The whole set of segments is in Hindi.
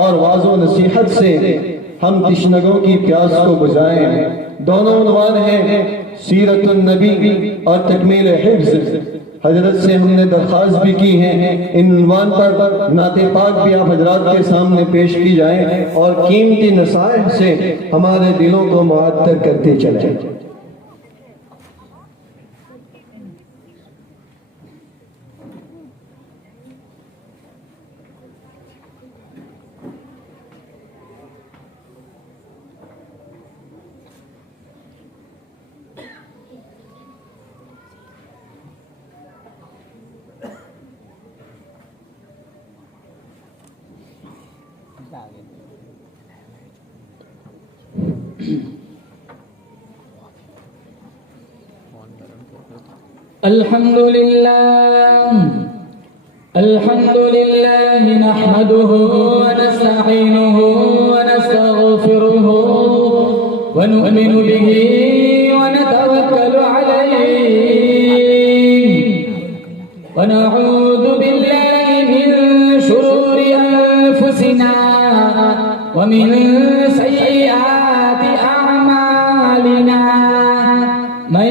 और वाज़ो नसीहत से हम तिश्नगों की प्यास को बुझाएं। दोनों उन्वान हैं सीरतुन नबी और तकमील हिफ्ज़। हजरत से हमने दरख्वास्त भी की है इन उन्वान पर नाते पाक भी आप हजरात के सामने पेश की जाए और कीमती नसाइह से हमारे दिलों को मुअत्तर करते चले। अल्हम्दुलिल्लाह नहमदुहु व नस्तईनुहु व नस्तगफिरुहु व नु'मिनु बिही व नतवक्कलु अलैहि व नऊज़ु बिल्लाहि मिन शुरूरि अनफुसिना व मिन सय्यिआति अअमालिना। मन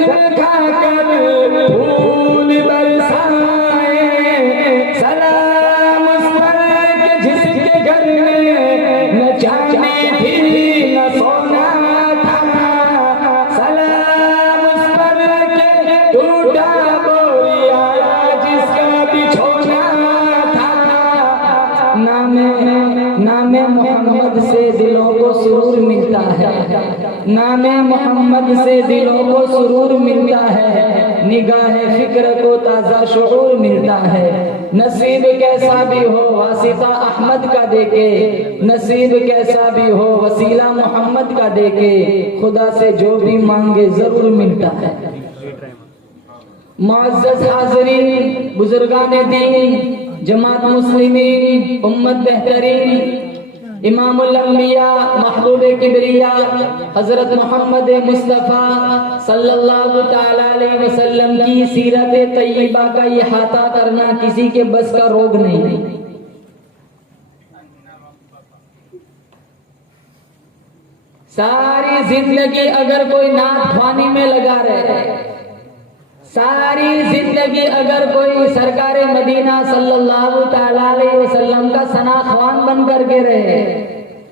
जख्म खाकर फूल बरसाए, सलाम उस पर के जिसके घर में न चांदी थी न सोना था, सलाम उस पर के टूटा बोरिया जिसका बिछोना था। नामे मोहम्मद से दिलों को सुरूर मिलता है, नामे मोहम्मद से दिलों को सुरूर मिलता है, निगाह फिक्र को ताज़ा शुऊर मिलता है। नसीब कैसा भी हो वासिता अहमद का देके, नसीब कैसा भी हो वसीला मोहम्मद का देके, खुदा से जो भी मांगे जरूर मिलता है। मुअज़्ज़ज़ हाज़रीन, बुजुर्गान दीन, जमात मुस्लिमीन, उम्मत बेहतरीन, इमामुल अंबिया महबूब किबरिया हजरत मोहम्मद मुस्तफ़ा सल्लल्लाहु ताला अलैहि वसल्लम की सीरत तय्यबा का इहाता करना किसी के बस का रोग नहीं। सारी जिंदगी अगर कोई नात ख्वानी में लगा रहे, सारी जिंदगी अगर कोई सरकारे मदीना सल्लल्लाहु ताला अलैहि वसल्लम का सना ख्वान बन करके रहे,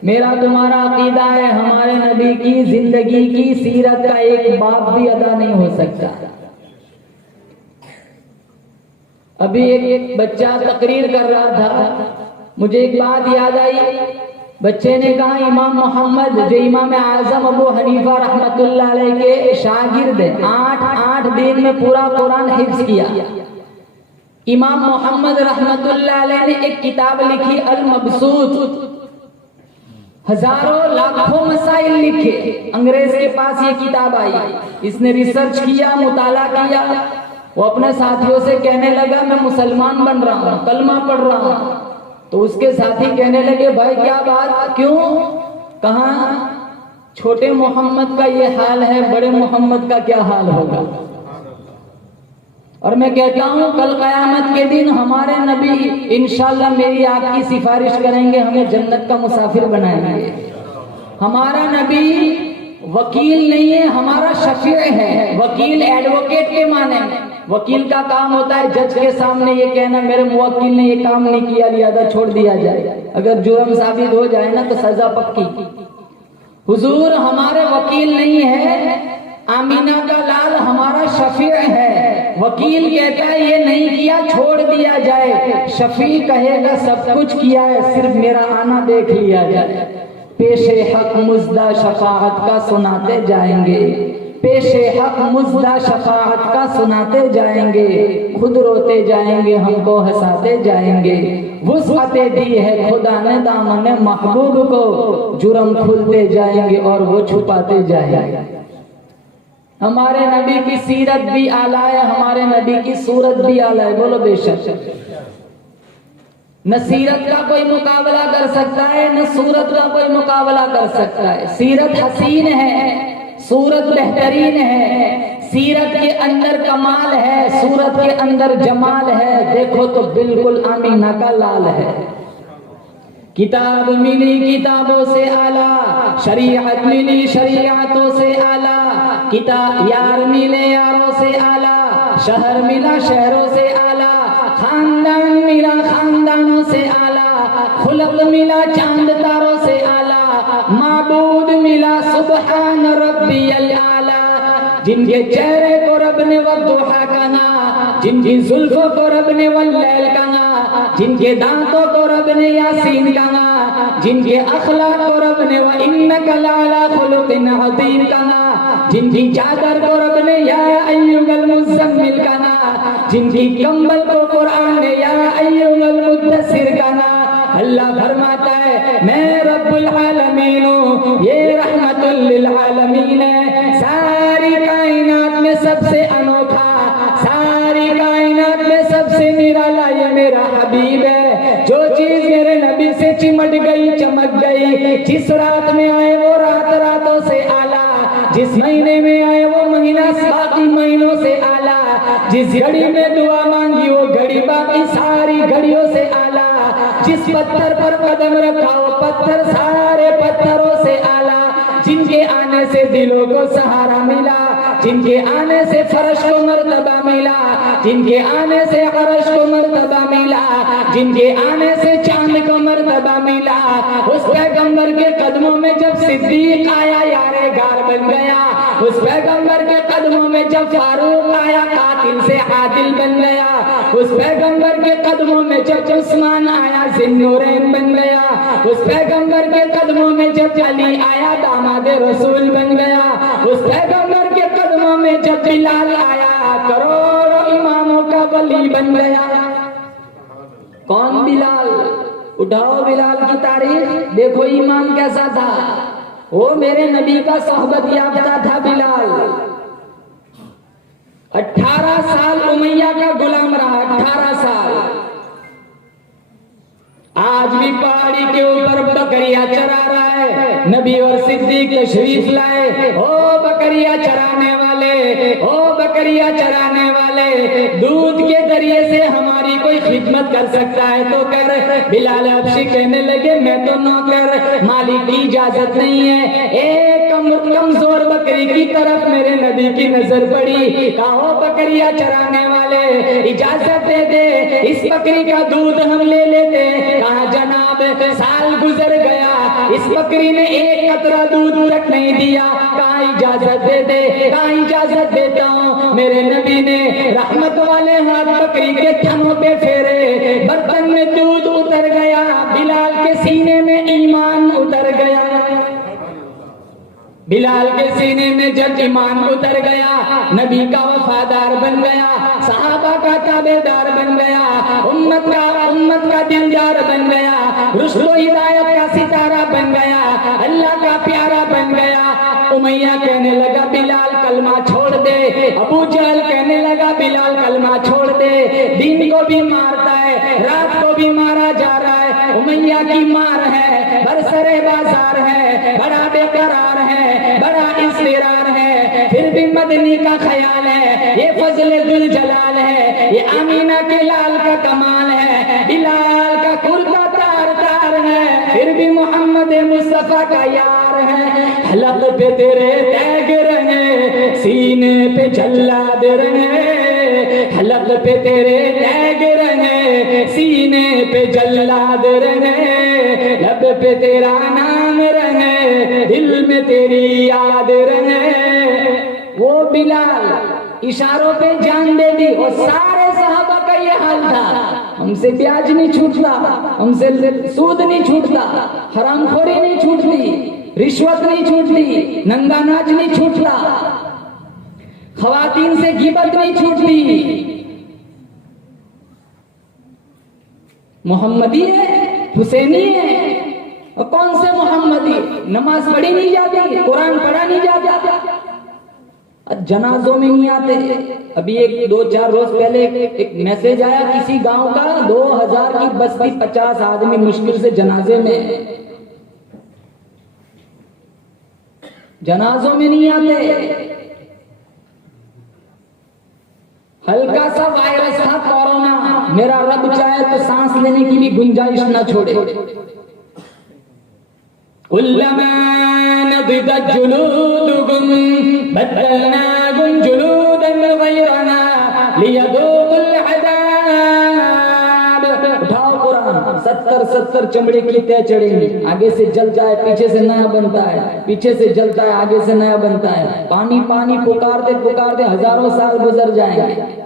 मेरा तुम्हारा अकीदा है हमारे नबी की जिंदगी की सीरत का एक बाब भी अदा नहीं हो सकता। अभी एक बच्चा तकरीर कर रहा था, मुझे एक बात याद आई। बच्चे ने कहा इमाम मोहम्मद जो इमाम आजम अबू हनीफा रहमतुल्लाह अलैह के शागिर्द 8 दिन में पूरा कुरान हिफ्ज किया। इमाम मोहम्मद रहमतुल्लाह अलैह ने एक किताब लिखी अल मबसूत, हजारों लाखों मसाइल लिखे। अंग्रेज के पास ये किताब आई, इसने रिसर्च किया, मुताला किया। वो अपने साथियों से कहने लगा मैं मुसलमान बन रहा हूँ, कलमा पढ़ रहा हूँ। तो उसके साथी कहने लगे भाई क्या बात, क्यों? कहा छोटे मोहम्मद का ये हाल है, बड़े मोहम्मद का क्या हाल होगा। और मैं कहता हूँ कल कयामत के दिन हमारे नबी इंशाल्लाह मेरी आपकी सिफारिश करेंगे, हमें जन्नत का मुसाफिर बनाएंगे। हमारा नबी वकील नहीं है, हमारा शफीअ है। वकील एडवोकेट के माने, वकील का काम होता है जज के सामने ये कहना मेरे मुवक्किल ने ये काम नहीं किया, लिहाजा छोड़ दिया जाए। अगर जुर्म साबित हो जाए ना तो सजा पक्की। हुजूर हमारे वकील नहीं है, आमीना का लाल हमारा शफीअ है। वकील कहता है ये नहीं किया छोड़ दिया जाए, शफी कहेगा सब कुछ किया है सिर्फ मेरा आना देख लिया जाए। पेशे हक मुज़्दा शफाअत का सुनाते जाएंगे, पेशे हक मुज़्दा शफाअत का सुनाते जाएंगे, खुद रोते जाएंगे हमको हंसाते जाएंगे। वुसअते दी है खुदा ने दामन महबूब को, जुर्म खुलते जाएंगे और वो छुपाते जाएंगे। हमारे नबी की सीरत भी आला है, हमारे नबी की सूरत भी आला है। बोलो बेशक। न सीरत का कोई मुकाबला कर सकता है, न सूरत का कोई मुकाबला कर सकता है। सीरत हसीन है, सूरत बेहतरीन है। सीरत के अंदर कमाल है, सूरत के अंदर जमाल है। देखो तो बिल्कुल आमीना का लाल है। किताब मिली किताबों से आला, शरीयत मिली शरीयतों से आला। किताब यार मिले यारों से आला, शहर मिला शहरों से आला। खानदान मिला खानदानों से आला, खुलक मिला चांद तारों से आला। माबूद मिला सुबहान रब्बियल आला। जिनके चेहरे को रब ने वद्दुहा कहा, जिनकी जुल्फों को रब ने वल्लैल कहा, जिनके दांतों को रब ने यासीन कहा, जिनके अखलाक को रब ने व इन्नका लअला खुलुकिन अज़ीम कहा, जिनकी चादर को रब ने या अय्युहल मुज़म्मिल कहा, जिनकी कंबल को कुरान ने या अय्युहल मुद्दस्सिर कहा। अल्लाह फरमाता है मैं रब्बुल आलमीन हूँ, ये रहमतुल लिल आलमीन है। सारी कायनात में सबसे अनोखा, सारी कायनात में सबसे निराला ये मेरा हबीब है। जो चीज मेरे नबी से चिमट गई चमक गई, जिस रात में आए वो रात रातों से आला, जिस महीने में आए वो महीना बाकी महीनों से आला, जिस घड़ी में दुआ मांगी वो घड़ी बाकी सारी घड़ियों से आला, जिस पत्थर पर कदम रखा वो पत्थर सारे पत्थरों से आला, जिनके आने से दिलों को सहारा मिला, जिनके आने से फर्श को मर्तबा मिला, जिनके आने से अर्श को मर्तबा मिला, जिनके आने से चांद को मर्तबा मिला, उस पैगंबर के कदमों में जब सिद्दीक आया यारे गार बन गया, उस पैगंबर के कदमों में जब फारूक आया कातिल से आदिल बन गया, उस पैगंबर के कदमों में जब उस्मान आया जिन्नूरैन बन गया, उस पैगंबर के कदमों में जब अली आया दामाद रसूल बन गया, उस पैगंबर के कदमों में जब बिलाल आया करोड़ों इमामों का वली बन गया। कौन बिलाल? उठाओ बिलाल की तारीफ, देखो ईमान कैसा था। वो मेरे नबी का सोहबत याफ्ता था बिलाल। 18 साल उमैया का गुलाम रहा, 18 साल। आज भी पहाड़ी के ऊपर बकरियां चरा रहा है। नबी और सिद्दीक तशरीफ लाए। ओ बकरियां चराने वाले, ओ बकरियां चराने वाले, दूध के जरिए से हमारी कोई खिदमत कर सकता है तो कर। बिलाल हबशी कहने लगे मैं तो नौकर, मालिक की इजाजत नहीं है। एक कमजोर बकरी की तरफ मेरे नबी की नजर पड़ी। कहो बकरियां चराने वाले इजाजत दे दे, इस बकरी का दूध हम ले लेते। कहा जनाब साल गुजर गया, इस बकरी ने एक कतरा दूध तक नहीं दिया। कहा इजाजत दे दे, कहा इजाजत देता हूँ। मेरे नबी ने रहमत वाले हाथ बकरी के थनों पे फेरे, बर्तन में दूध उतर गया, बिलाल के सीने में ईमान उतर गया। बिलाल के सीने में जब ईमान उतर गया, नबी का वफादार बन गया, सहाबा का ताबेदार बन गया, उम्मत का दिलदार बन गया, रुश्द हिदायत का सितारा बन गया, अल्लाह का प्यारा बन गया। उमैया कहने लगा बिलाल कलमा छोड़ दे, अबू जहल कहने लगा बिलाल कलमा छोड़ दे। दिन को भी मारता है, रात को भी मारा जा रहा है। उमैया की मार है, बरसरे बाजार है, बड़ा बेकरार है, बड़ा इस्तिरार है, फिर भी मदनी का ख्याल है। ये फजले दुल जलाल है, ये अमीना के लाल का कमाल है। बिलाल का कुर्ता तार तार है, फिर भी मोहम्मद मुस्तफा का यार है। हलक पे तेरे तैग रहे, सीने पे जल्लाद रहे, हलक पे तेरे तैग रहे, सीने पे जल्लाद रहे, लब पे तेरा नाम रहे, दिल में तेरी याद रहे। वो बिलाल इशारों पे जान दे दी और सारे सहाबा का ये हाल था। हमसे ब्याज नहीं छूटता, हमसे सूद नहीं छूटता, हरामखोरी नहीं छूटती, रिश्वत नहीं छूटती, नंगा नाच नहीं छूटता, खवातीन से गिबत नहीं छूटती। मोहम्मदी है, हुसैनी है, और कौन से मोहम्मदी? नमाज पढ़ी नहीं जाती, कुरान पढ़ा नहीं जाता, जनाजों में नहीं आते। अभी एक 2-4 रोज पहले एक मैसेज आया किसी गांव का, 2000 की बस्ती, 50 आदमी मुश्किल से जनाजे में, जनाजों में नहीं आते। हल्का सा वायरस था कोरोना, मेरा रब चाहे तो सांस लेने की भी गुंजाइश न छोड़े। कुल्लमा नदिदत जुलूदुकुम बदलनाकुम जुलूदन गैरना लियदूकुल अज़ाब। उठाओ कुरान, 70 चमड़े की तय चढ़ेंगी, आगे से जलता है, पीछे से नया बनता है, पीछे से जलता है, आगे से नया बनता है। पानी पानी पुकारते पुकारते हजारों साल गुजर जाएंगे।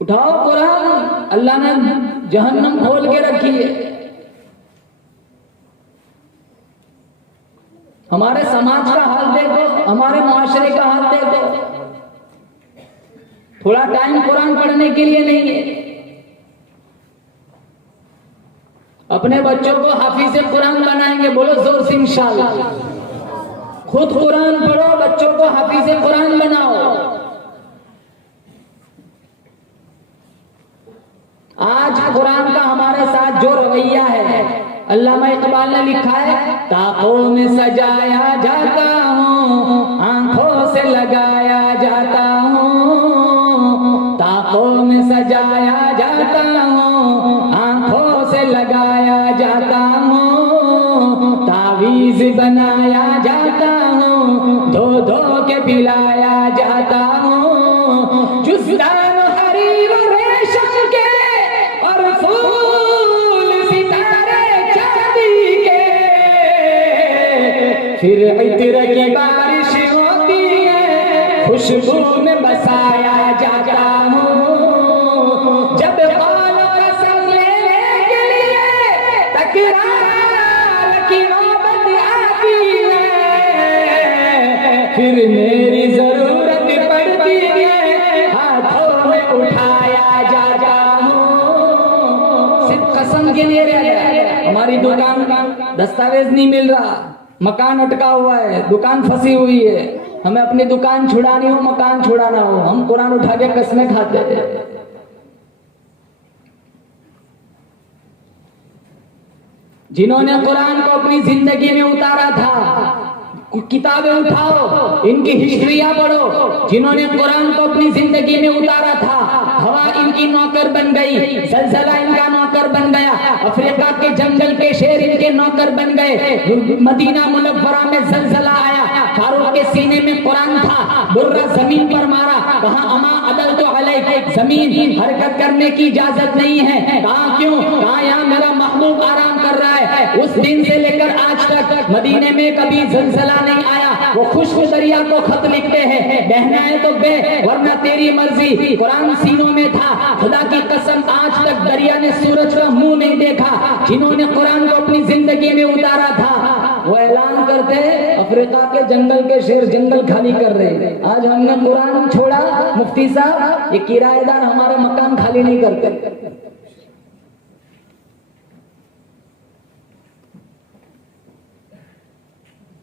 उठाओ कुरान, अल्लाह ने जहन्नम खोल के रखी है। हमारे समाज का हाल देखो, हमारे मुआशरे का हाल देखो। थोड़ा टाइम कुरान पढ़ने के लिए नहीं है। अपने बच्चों को हाफिज़े कुरान बनाएंगे, बोलो जोर से इंशाअल्लाह। खुद कुरान पढ़ो, बच्चों को हाफिज़े कुरान बनाओ। आज कुरान का हमारे साथ जो रवैया है, अल्लामा इकबाल ने लिखा है, ताकों में सजाया जाता हूँ, आंखों से लगाया जाता हूँ, ताकों में सजाया जाता हूँ, आंखों से लगाया जाता हूँ, तावीज़ बनाया फिर इत्र की बारिश होती है, खुशबू में बसाया जाता हूँ। जब कौलो कसम लेने के लिए तकरार की नौबत आती है, फिर मेरी जरूरत पड़ती है, हाथों में उठाया जाता हूँ। सिर्फ कसम के लिए रह गया। हमारी दुकान का दस्तावेज नहीं मिल रहा, मकान अटका हुआ है, दुकान फंसी हुई है, हमें अपनी दुकान छुड़ानी हो, मकान छुड़ाना हो, हम कुरान उठा के कसमें खाते हैं। जिन्होंने कुरान को अपनी जिंदगी में उतारा था, किताबें उठाओ, इनकी हिस्ट्रिया पढ़ो। जिन्होंने कुरान को अपनी जिंदगी में उतारा था, हवा इनकी नौकर बन गई, जलजला इनका नौकर बन गया, अफ्रीका के जंगल के शेर इनके नौकर बन गए, मदीना मुनव्वरा में जलजला आया, फारूक के सीने में कुरान था, बुर्रा जमीन पर मारा, कहा अमा अदल तो अलैक, जमीन हरकत करने की इजाजत नहीं है। कहा क्यों? कहा यहाँ मेरा महबूब आराम कर रहा है। उस दिन से लेकर आज तक मदीने में कभी जलजला नहीं आया। वो खुश्क दरिया को खत लिखते हैं, बहना है तो बे, वरना तेरी मर्जी। कुरान सीनों में था, खुदा की कसम आज तक दरिया ने सूरज का मुंह नहीं देखा। जिन्होंने कुरान को अपनी जिंदगी में उतारा था, वो ऐलान करते अफ्रीका के जंगल के शेर जंगल खाली कर रहे। आज हमने कुरान छोड़ा, मुफ्ती साहब ये किराएदार हमारे मकान खाली नहीं करते।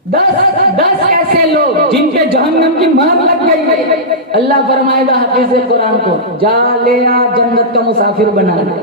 दस ऐसे लोग जिनके जहन्नम की मार लग गई, अल्लाह फरमाएगा हाफिज़ कुरान को जा ले आ, जन्नत का मुसाफिर बना ले।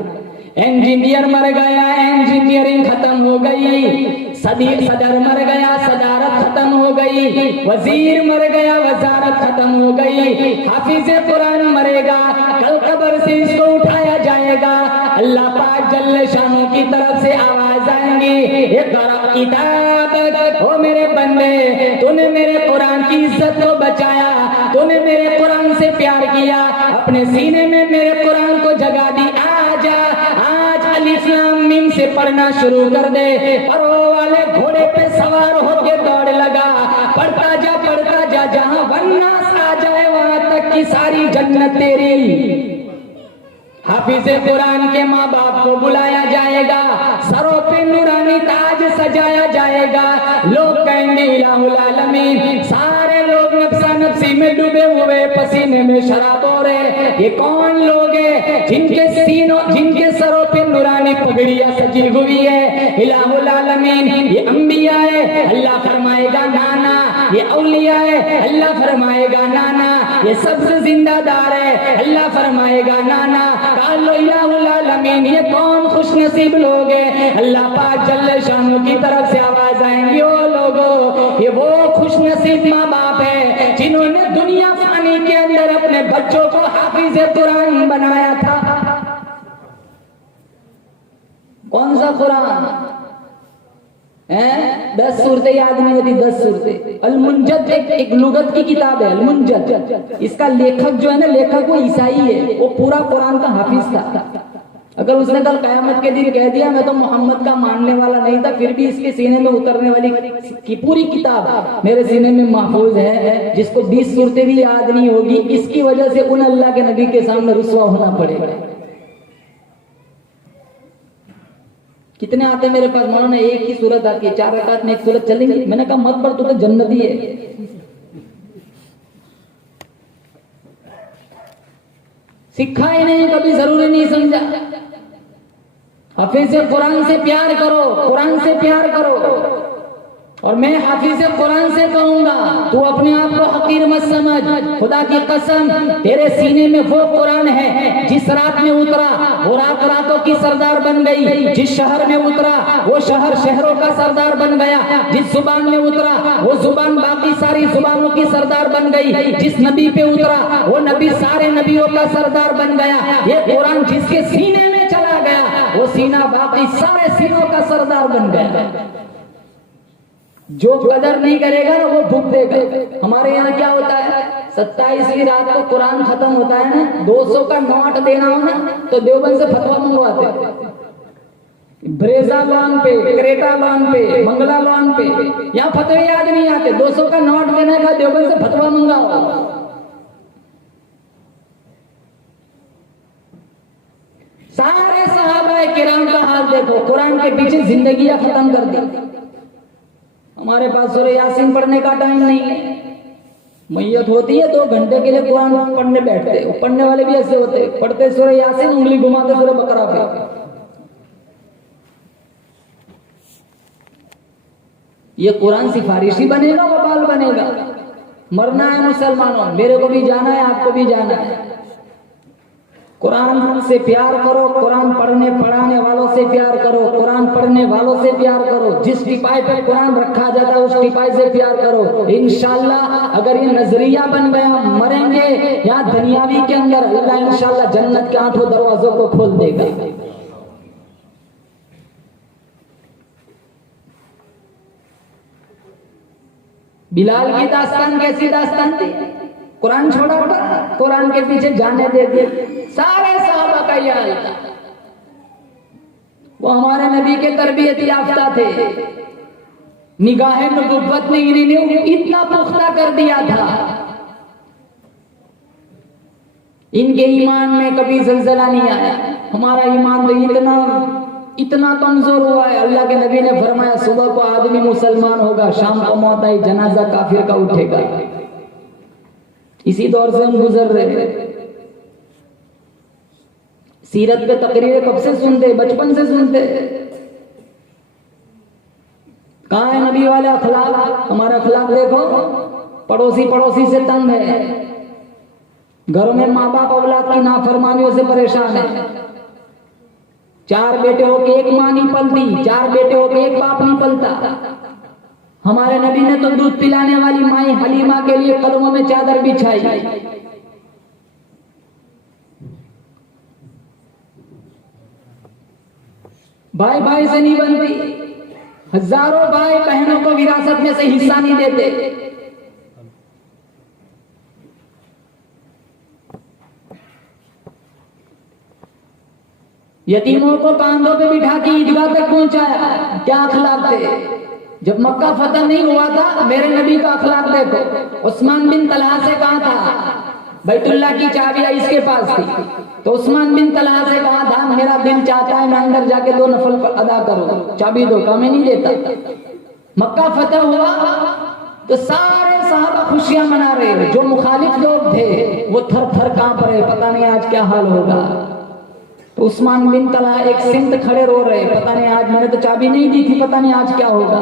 इंजीनियर मर गया, इंजीनियरिंग खत्म हो गई। सदर मर गया, सदारत खत्म हो गई। वजीर मर गया, वजारत खत्म हो गई। हाफिज़ कुरान मरेगा, कल कब्र से इसको उठाया जाएगा। अल्लाह पाक जल्ले शानों की तरफ से आवाज आएंगी, इक़रा किताबक, ओ मेरे बंदे, तूने मेरे कुरान की इज्जत को बचाया, तूने मेरे कुरान से प्यार किया, अपने सीने में मेरे कुरान को जगा दी। आजा आज अलिफ लाम मीम से पढ़ना शुरू कर दे। और वो वाले घोड़े पे सवार होके दौड़ लगा, पढ़ता जा, जहां वन्नास आ जाए वहां तक की सारी जन्नत तेरी। हाफिज़े कुरान के माँ बाप को बुलाया जाएगा, सरों पे नूरानी ताज सजाया जाएगा। लोग कहेंगे इलाहुल आलमीन, सारे लोग नफ्सा नफ्सी में डूबे हुए, पसीने में शराब हो रहे। ये कौन लोग हैं जिनके सरों पे नूरानी पगड़ियां सजी हुई है? इलाहुल आलमीन, ये अंबिया है, अल्लाह फरमाएगा नाना। ये औलिया है, अल्लाह फरमाएगा नाना। ये सबसे जिंदादार है, अल्लाह फरमाएगा नाना। कालो इलाहुल आलमीन, ये कौन खुश नसीब लोग हैं? अल्लाह पाक जल्ले शानों की तरफ से आवाज आएंगी, ओ लोगों, ये वो खुश नसीब माँ बाप है जिन्होंने दुनिया फानी के अंदर अपने बच्चों को हाफिज़े कुरान बनाया था। कौन सा कुरान है? 10 सूरतें याद नहीं होती, 10 सूरतें। अल-मुंजद एक लुगत की किताब है, अल-मुंजद। इसका लेखक जो है ना, लेखक वो ईसाई है, वो पूरा कुरान का हाफिज था। अगर उसने कल कयामत के दिन कह दिया मैं तो मोहम्मद का मानने वाला नहीं था, फिर भी इसके सीने में उतरने वाली की पूरी किताब मेरे सीने में महफूज है, जिसको 20 सूरतें भी याद नहीं होगी, इसकी वजह से उन अल्लाह के नबी के सामने रुसवा होना पड़ेगा। कितने आते हैं मेरे पास, मौलाना एक ही सूरत आती है, 4 रकात में एक सूरत चलेंगी। मैंने कहा मत पढ़, तू तो जन्नती है। सिखा ही नहीं, कभी जरूरी नहीं समझा। हाफिज़ कुरान से प्यार करो, कुरान से प्यार करो। और मैं हाफिज़ कुरान से कहूंगा, तू अपने आप को हकीर मत समझ। खुदा की कसम, तेरे सीने में वो कुरान है जिस रात में उतरा वो रात रातों की सरदार बन गई, जिस शहर में उतरा वो शहर शहरों का सरदार बन गया, जिस जुबान में उतरा वो जुबान बाकी सारी जुबानों की सरदार बन गई, जिस नबी पे उतरा वो नबी सारे नबियों का सरदार बन गया। ये कुरान जिसके सीने में चला गया वो सीना बाकी सारे सीनों का सरदार बन गया। जो कदर नहीं करेगा ना वो भुगतेगा। हमारे यहाँ क्या होता है, 27 की रात को कुरान खत्म होता है ना, 200 का नोट देना हो ना तो देवबंद से फतवा मंगवाते। ब्रेजा लॉन पे, क्रेटा लॉन पे, मंगला लॉन पे, यहाँ फतवे याद नहीं आते। 200 का नोट देने का देवबंद से फतवा मंगाओ। सारे सहाबा किराम का हाल देखो, कुरान के पीछे जिंदगियां खत्म कर दी। हमारे पास सूरह यासीन पढ़ने का टाइम नहीं है। मैयत होती है 2 घंटे के लिए कुरान पढ़ने बैठते, पढ़ने वाले भी ऐसे होते, पढ़ते सूरह यासीन, उंगली घुमाते सूरह बकरा पे। ये कुरान सिफारिशी बनेगा, वबाल बनेगा। मरना है मुसलमानों, मेरे को भी जाना है, आपको भी जाना है। कुरान से प्यार करो, कुरान पढ़ने पढ़ाने वालों से प्यार करो, कुरान पढ़ने वालों से प्यार करो। जिस टिपाई पे कुरान रखा जाता है उस टिपाई से प्यार करो। इंशाल्लाह अगर ये नजरिया बन गया, मरेंगे यहाँ दुनियावी के अंदर, अल्लाह इंशाल्लाह जन्नत के 8 दरवाजों को खोल देगा। बिलाल की दास्तान कैसी दास्तान थी? कुरान छोड़ा था, कुरान के पीछे जाने दे दिए। सारे सहाबा का ये हाल था। वो हमारे नबी के तरबियत याफ्ता थे। निगाहे नबुव्वत ने इन्हें इतना पुख्ता कर दिया था। इनके ईमान में कभी जल्जला नहीं आया। हमारा ईमान तो इतना कमजोर हुआ है। अल्लाह के नबी ने फरमाया, सुबह को आदमी मुसलमान होगा, शाम को मौत आई, जनाजा काफिर का उठेगा। इसी दौर से हम गुजर रहे। सीरत पे तकरीरें कब से सुनते? बचपन से सुनते। कहाँ है नबी वाले अखलाक? हमारा अखलाक देखो, पड़ोसी से तंग है, घरों में माँ बाप औलाद की नाफरमानियों से परेशान है। 4 बेटे हो के 1 माँ नहीं पलती, 4 बेटे हो के 1 बाप नहीं पलता। हमारे नबी ने तो दूध पिलाने वाली माई हलीमा के लिए कदमों में चादर बिछाई। भाई भाई से नहीं बनती, हजारों भाई बहनों को विरासत में से हिस्सा नहीं देते। यतीमों को कांधों पे बिठा के ईदगाह तक पहुंचाया। क्या अखलाक थे? जब मक्का फतह नहीं हुआ था, मेरे नबी का अखलाक देखो। उस्मान बिन तलहा से कहा था, बैतुल्लाह की चाबियां इसके पास थी, तो उस्मान बिन तलहा से कहा था, मेरा दिल चाहता है मैं अंदर जाके 2 नफल अदा करूं, चाबी दो। का मैं नहीं देता। मक्का फतह हुआ तो सारे सहाबा खुशियां मना रहे। जो मुखालिफ लोग थे वो थर थर कांप रहे, पता नहीं आज क्या हाल होगा। तो उस्मान बिन तलहा एक सिमत खड़े रो रहे, पता नहीं आज, मैंने तो चाबी नहीं दी थी, पता नहीं आज क्या होगा।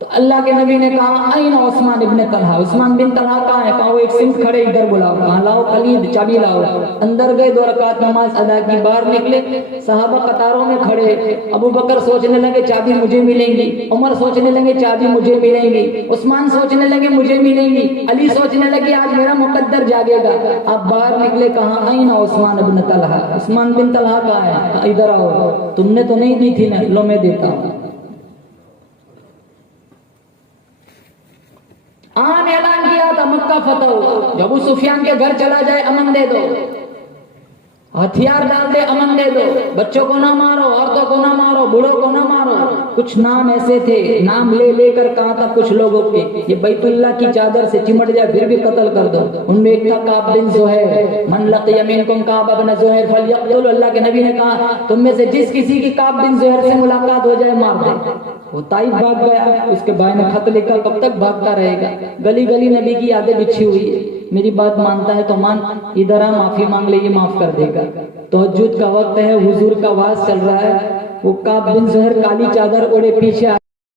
तो अल्लाह के नबी ने कहा, आईना उस्मान इब्न तलहा, उस्मान बिन तलहा कहाँ है? कहा वो एक सिमत खड़े, इधर बुलाओ। कहा लाओ कलीद, चाबी लाओ। अंदर गए, 2 रकात नमाज अदा की, बाहर निकले, सहाबा कतारों में खड़े। अबू बकर सोचने लगे चाबी मुझे मिलेंगी, उमर सोचने लगे चाबी मुझे मिलेंगी, उस्मान सोचने लगे मुझे मिलेंगी, अली सोचने लगे आज मेरा मुकद्दर जागेगा। अब बाहर निकले, कहा आईना उस्मान इब्न तलहा, उस्मान बिन तलहा कहाँ है? इधर आओ। तुमने तो नहीं दी थी ना, लो मैं देता हूँ। आन ऐलान किया था, मक्का फतह हुआ। जब अबू सुफियान के घर चला जाए, अमन दे दो, हथियार डाल दे, अमन दे दो, बच्चों को ना मारो, औरतों को ना मारो, बूढ़ों को ना मारो। कुछ नाम ऐसे थे, नाम ले लेकर कहा था कुछ लोगों के, ये बैतुल्लाह की चादर से चिमट जाए फिर भी कत्ल कर दो। उनमें एक था काब बिन ज़ुहैर, मन लक़िय मिनकुम काब बिन ज़ुहैर फलयक़्तुल। अल्लाह के नबी ने कहा, तुम में से जिस किसी की काब बिन ज़ुहैर से मुलाकात हो जाए मार दे। वो ताइफ भाग गया, उसके भाई ने खत लिखा, कब तक भागता रहेगा? गली गली नबी की यादें बिछी हुई है। मेरी बात मानता है तो मान, इधर आ, माफी मांग ले, ये माफ कर देगा। तहज्जुद का वक्त है, हुजूर का वाज चल रहा है। वो काब बिन ज़ुहैर काली चादर ओढ़े पीछे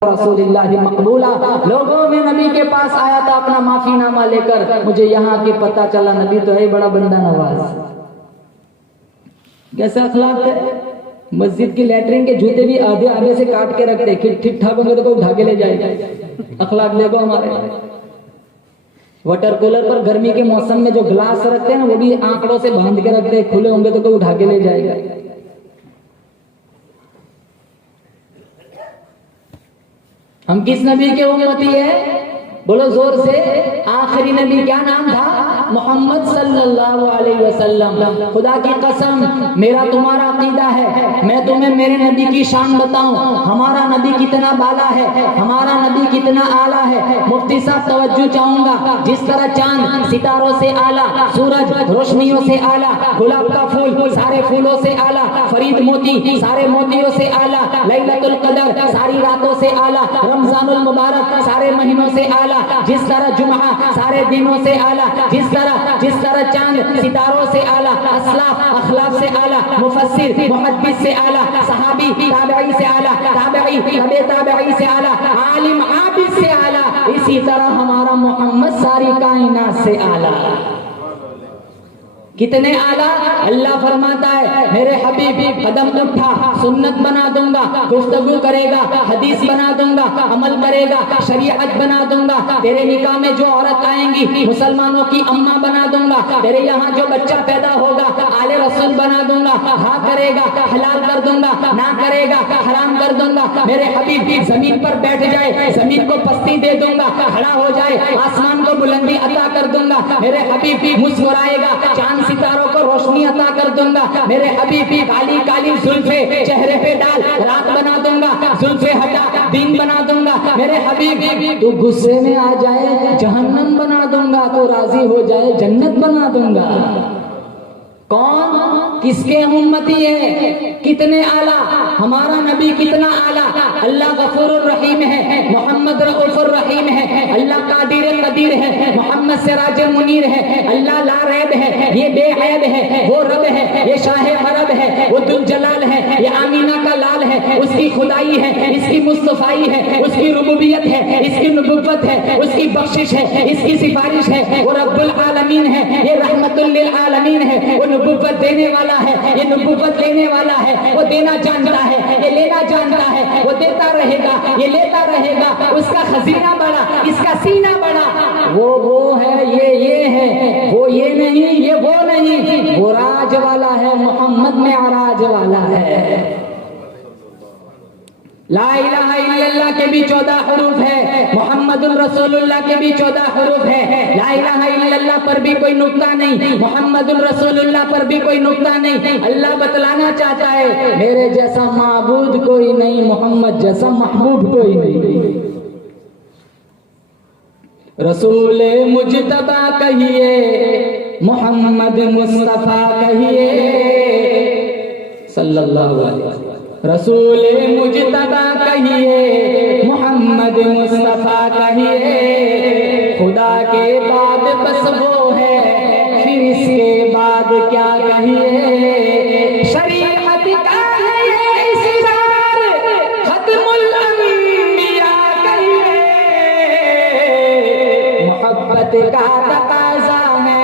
रसूलुल्लाह मकबूला, लोगों में नबी के पास आया था अपना माफीनामा लेकर। मुझे यहाँ के पता चला नबी तो है बड़ा बंदा नवाज। कैसा अखलाक है? मस्जिद की लैटरिन के जूते भी आधे आगे से काट के रखते, ठीक ठाक होंगे तो कोई उठा के ले जाएगा। अखलाक देखो हमारे। वाटर कूलर पर गर्मी के मौसम में जो ग्लास रखते हैं ना, वो भी आंकड़ों से बांध के रखते हैं, खुले होंगे तो कोई उठा के ले जाएगा। हम किस नबी के उम्मती है? बोलो जोर से। आखिरी नबी क्या नाम था? मोहम्मद सल्लल्लाहु अलैहि वसल्लम। खुदा की कसम, मेरा तुम्हारा अकीदा है, मैं तुम्हें मेरे नबी की शान बताऊं, हमारा नबी कितना बाला है, हमारा नबी कितना आला है। मुफ्ती साहब तवज्जो चाहूंगा, जिस तरह चांद सितारों से आला, सूरज रोशनियों से आला, गुलाब का फूल सारे फूलों से आला, फरीद मोती सारे मोतियों से आला, लैलतुल कदर सारी रातों से आला, रमजानुल मुबारक सारे महीनों से आला, जिस तरह जुम्आ सारे दिनों से आला, जिस तरह चांद सितारों से आला, असलाफ अखलाक से आला, मुफस्सिर मुहद्दिस से आला, सहाबी ताबई से आला, ताबई तबे ताबई से आला, आलिम आबिद से आला, इसी तरह हमारा मोहम्मद सारी कायनात से आला। कितने आला? अल्लाह फरमाता है मेरे हबीब कदम उठा सुन्नत बना दूंगा, गुफ्तगू करेगा हदीस बना दूंगा, अमल करेगा शरीयत बना दूंगा, तेरे निकाह में जो औरत आएंगी मुसलमानों की अम्मा बना दूंगा, तेरे यहाँ जो बच्चा पैदा होगा आले रसूल बना दूंगा, हाँ करेगा हलाल कर दूंगा, ना करेगा हराम कर दूंगा। मेरे हबीब जमीन पर बैठ जाए जमीन को पस्ती दे दूंगा, खड़ा हो जाए आसमान को बुलंदी अता कर दूंगा। मेरे हबीब मुस्कुराएगा चांद सितारों को रोशनी अता कर दूंगा। मेरे हबीब काली काली जुल्फे चेहरे पे डाल रात बना दूंगा, जुल्फे हटा दिन बना दूंगा। मेरे हबीब तू गुस्से में आ जाए जहन्नम बना दूंगा, तो राजी हो जाए जन्नत बना दूंगा। कौन किसके उम्मती है? कितने आला? हमारा नबी कितना आला? अल्लाह गफूरुर रहीम है, मोहम्मद रऊफुर रहीम है, अल्लाह कादिर कदीर है, मोहम्मद सिराज मुनीर है, अल्लाह ला रैब है, ये बेअयब है, वो रब है, ये शाह अरब है, वो दुल जलाल है, ये आमीना का लाल है, उसकी खुदाई है, इसकी मुस्तफाई है, उसकी रुबूबियत है, इसकी नबुव्वत है, उसकी बख्शिश है, इसकी सिफारिश है, वो रब्बुल आलमीन है, ये रहमतुल लिल आलमीन है, वो नबुव्वत देने वाला है, ये नबुव्वत लेने वाला है, वो देना जानता है, ये लेना जानता है, वो देता रहेगा, ये लेता रहेगा, उसका खजीना बड़ा, इसका सीना बड़ा। वो है, ये है, वो ये नहीं, ये वो नहीं, वो राज वाला है, मोहम्मद में आराज वाला है। ला इलाहा इल्लल्लाह के भी 14 हरूफ है, मोहम्मदुर रसूलुल्लाह के भी 14 हरूफ है। ला इलाहा इल्लल्लाह पर भी कोई नुक्ता नहीं, मोहम्मदुर रसूलुल्लाह पर भी कोई नुक्ता नहीं। अल्लाह बतलाना चाहता है मेरे जैसा माबूद कोई नहीं, मोहम्मद जैसा महबूब कोई नहीं। रसूले मुजतबा कहिए, मोहम्मद मुस्तफा कहिए सल्लल्लाहु अलैहि वसल्लम। रसूले मुजतबा कहिए, मोहम्मद मुस्तफा कहिए, खुदा के बाद बस वो है, फिर इसके बाद क्या कहिए। शरीयत का है ये इसरार, खत्मुल अंबिया कहिए, मोहब्बत का तकाज़ा है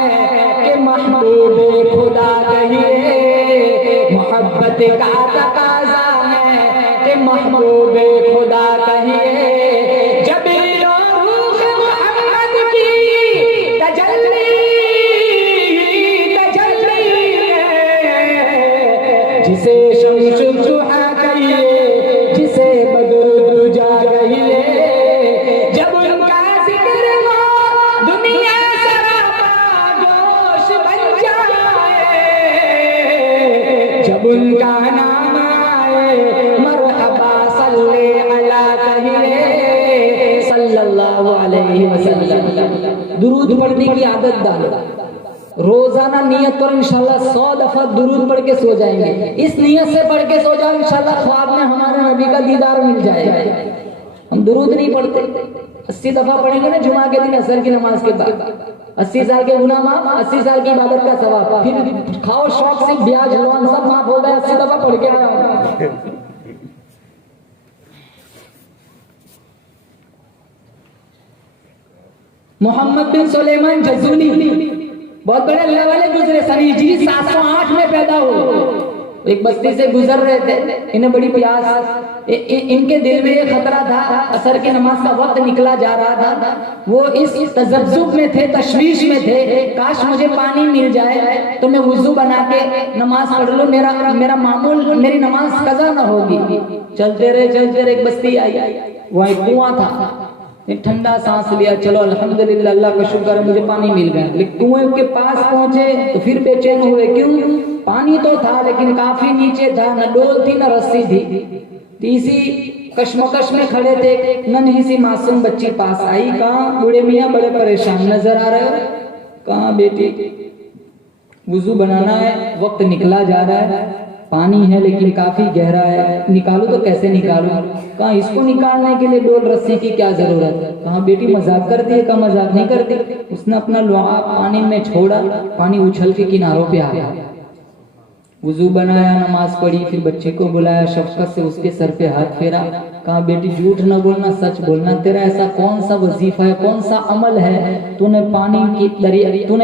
कि महबूब खुदा कहिए, मोहब्बत का तकाज़ा महबूबे खुदा कहिए। जब रूह मोहम्मद की तजल्ली जिसे शम्सुल जुहा कहिए, जिसे बदरुल दुजा कहिए, जब उनका जिक्र हो दुनिया सरापा गोश बन जाए, जब उनका नाम दुरूद पढ़ने की आदत डालो, रोजाना नियत करो, इंशाल्लाह 100 दफा दुरूद पढ़ के सो जाएंगे। इस नियत से पढ़ के सो जाओ, इंशाल्लाह ख्वाब में हमारे नबी का दीदार मिल जाएगा। हम दुरूद नहीं पढ़ते, 80 दफा पढ़ेंगे ना जुमा के दिन असर की नमाज के बाद, 80 साल के गुनाह माफ, 80 साल की इबादत का सवाब, फिर खाओ शौक से ब्याज लोन सब माफ हो गए, 80 दफा पढ़ के आया। मोहम्मद बिन सुलेमान जज़ूली बहुत बड़े अल्लाह वाले गुजरे, सन हिजरी 708 में पैदा हुए। एक बस्ती से गुजर रहे थे, इन्हें बड़ी प्यास, इनके दिल में एक खतरा था, असर की नमाज का वक्त निकला जा रहा था, वो इस तजब्जुब में थे, तशवीश में थे, काश मुझे पानी मिल जाए तो मैं वुजू बना के नमाज पढ़ लूं, मेरा मामूल मेरी नमाज कज़ा ना होगी। चलते रहे एक बस्ती आई, वहाँ एक कुआं था, एक ठंडा सांस लिया, चलो अल्हम्दुलिल्लाह, अल्लाह का शुक्र है मुझे पानी मिल गया। लेकिन कुएं के पास पहुंचे तो फिर बेचैन हुए, क्यों? पानी तो था लेकिन काफी नीचे था, न डोल थी न रस्सी थी। तीसरी कश्मकश में खड़े थे, नन्ही सी मासूम बच्ची पास आई। कहाँ बूढ़े मियाँ बड़े परेशान नजर आ रहे हो? कहाँ बेटी, वुजू बनाना है, वक्त निकला जा रहा है, पानी है लेकिन काफी गहरा है, निकालू तो कैसे निकालू? कहा इसको निकालने के लिए डोल रस्सी की क्या जरूरत है? कहा बेटी मजाक करती है? कहा मजाक नहीं करती। उसने अपना लुआब पानी में छोड़ा, पानी उछल के किनारों पे आ गया। वुजू बनाया, नमाज पढ़ी, फिर बच्चे को बुलाया, शफकत से उसके सर पे हाथ फेरा। कहा बेटी झूठ न बोलना, सच बोलना, तेरा ऐसा कौन सा वजीफा है, कौन सा अमल है, तूने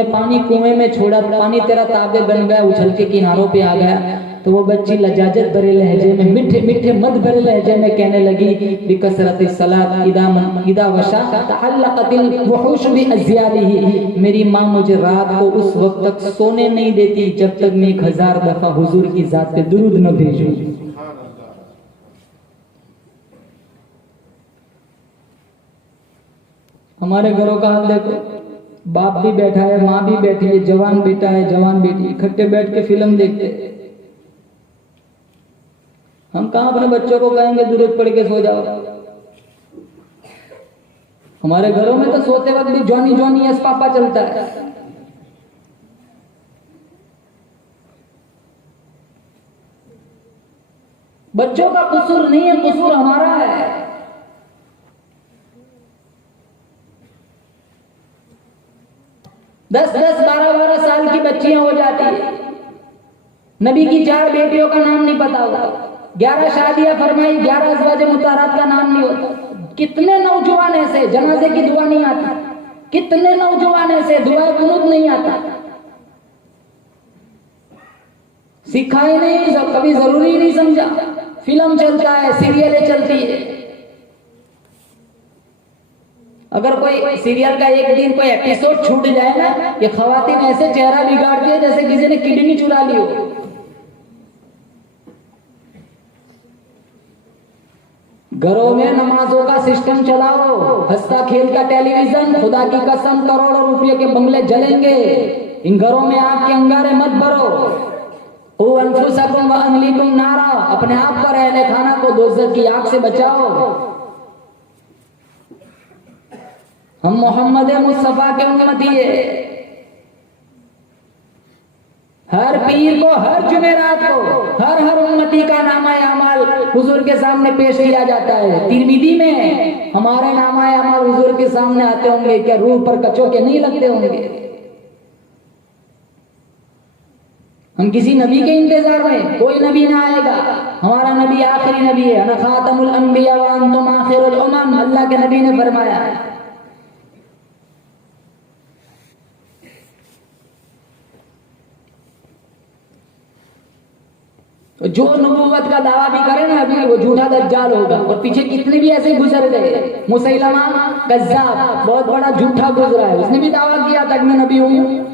पानी कुएं में छोड़ा, पानी तेरा ताबे बन गया, उछल के किनारों पे आ गया। तो वो बच्ची लजाजत भरे लहजे में, मीठे मीठे मद भरे लहजे में कहने लगी, बिकसरत सलात इदा वशा तअल्लक़तिल वहुश बिअज़यालिही, मेरी माँ मुझे रात को उस वक्त तक सोने नहीं देती जब तक मैं 1000 दफा हुजूर की जात पे दुरूद न भेजूं। हमारे घरों का हाल देखो, बाप भी बैठा है, माँ भी बैठी है, जवान बेटा है, जवान बेटी, इकट्ठे बैठ के फिल्म देखते। हम कहाँ अपने बच्चों को कहेंगे दुरूद पढ़ के सो जाओ? हमारे घरों में तो सोते वक्त भी जॉनी जॉनी यस पापा चलता है। बच्चों का कसूर नहीं है, कसूर हमारा है। दस 12 साल की बच्चियां हो जाती है, नबी की 4 बेटियों का नाम नहीं पता होता, 11 शादियां फरमाई, 11 अज़वाज मुताहरात का नाम नहीं होता। कितने नौजवान ऐसे जनाजे की दुआ नहीं आती, कितने नौजवान ऐसे दुआ कुनूत नहीं आता, सिखाए नहीं, कभी जरूरी नहीं समझा। फिल्म चलता है, सीरियलें चलती है। अगर कोई सीरियल का एक दिन कोई एपिसोड छूट जाए ना, ये खवातीन ऐसे चेहरा बिगाड़ती है जैसे किसी ने किडनी चुरा ली हो। घरों में नमाजों का सिस्टम चलाओ, हंसता खेलता टेलीविजन, खुदा की कसम करोड़ों रुपए के बंगले जलेंगे। इन घरों में आग के अंगारे मत भरो। ओ अनफुसकुम व अहलीकुम नारा, अपने आप पर अहले खाना को दोज़ख की आग से बचाओ। हम मोहम्मद मुस्तफा के उम्मती है। हर पीर को, हर जुमेरात को, हर उम्मती का नामा अमाल हुजूर के सामने पेश किया जाता है। तिरमिज़ी में हमारे नामा अमाल हुजूर के सामने आते होंगे, क्या रूह पर कचो के नहीं लगते होंगे? हम किसी नबी के इंतजार में, कोई नबी ना आएगा, हमारा नबी आखिरी नबी है। अना खातमुल अंबिया व अंतुम आखिरुल उमम, अल्लाह के नबी ने फरमाया। जो नबूवत का दावा भी करे ना अभी, वो झूठा दज्जाल होगा। और पीछे कितने भी ऐसे गुजर गए। मुसैलमा कज़्ज़ाब बहुत बड़ा झूठा गुजरा है, उसने भी दावा किया था कि मैं नबी हूं।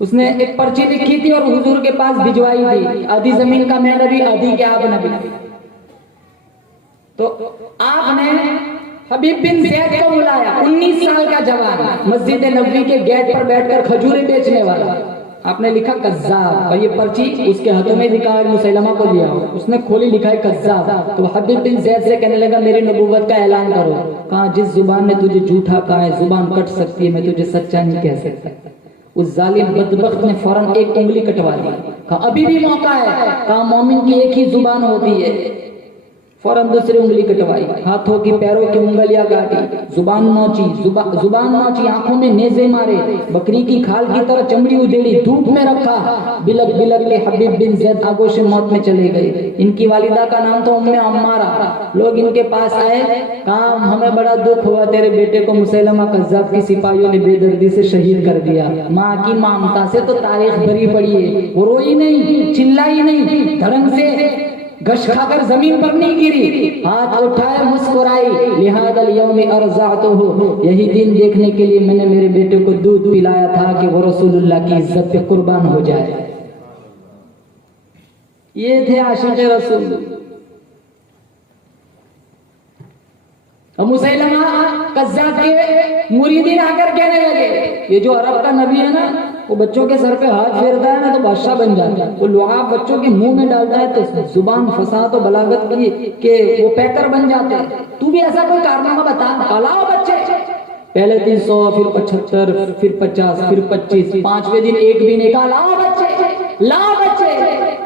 उसने एक पर्ची लिखी थी और हुजूर के पास भिजवाई थी, आधी जमीन का मैं नबी, आधी के आप नबी। तो आपने हबीब बिन ज़ैद को बुलाया, 19 साल का जवान, मस्जिद नबवी के गेट पर बैठकर खजूरें बेचने वाला। आपने लिखा कज़्ज़ाब, और ये पर्ची उसके हाथों में लिखा है, मुसैलमा को दिया। उसने खोली, लिखा है कज़्ज़ाब। तो हबीब बिन ज़ैद से कहने लगा मेरी नबूवत का ऐलान करो। कहा जिस जुबान ने तुझे झूठा कहा है, जुबान कट सकती है, मैं तुझे सच्चा नहीं कह सकता। उस जालिम बदबख्त ने फौरन एक उंगली कटवा दी। कहा अभी भी मौका है। कहा मोमिन की एक ही जुबान होती है। फौरन दूसरी उंगली कटवाई, हाथों की पैरों की उंगलियां काटी, जुबान नोची, आंखों में नेज़े मारे, बकरी की खाल की तरह चमड़ी उधेड़ी, धूप में रखा। बिलक बिलक के हबीब बिन ज़ैद आगोश मौत में चले गए। इनकी वालिदा का नाम था उम्मे अम्मारा। लोग इनके पास आए, कहा हमें बड़ा दुख हुआ, तेरे बेटे को मुसैलमा कज़्ज़ाब की सिपाहियों ने बेदर्दी से शहीद कर दिया। माँ की ममता से तो तारीख भरी पड़ी है। वो रोई नहीं, चिल्लाई नहीं, धड़ंग से गश खाकर जमीन पर नहीं गिरी, हाथ उठाए, मुस्कुराई। लिहादल यौम अर्ज़अतुहु, यही दिन देखने के लिए मैंने मेरे बेटे को दूध पिलाया था कि वो रसूलुल्लाह की इज्जत पे कुर्बान हो जाए। ये थे आशिक़ रसूल। और मुसैलमा कज़्ज़ाब के मुरीदीन आकर कहने लगे ये जो अरब का नबी है ना वो बच्चों के सर पे हाथ फेरता है ना तो बादशाह बन जाता है, वो लुआब बच्चों के मुंह में डालता है तो जुबान फसाद और बलागत की के वो पैकर बन जाते हैं। तू भी ऐसा कोई कारनामा बता, लाओ बच्चे। पहले 300 फिर 75 फिर 50 फिर 25, 5वें दिन एक भी नहीं कहा लाओ बच्चे लाओ बच्चे।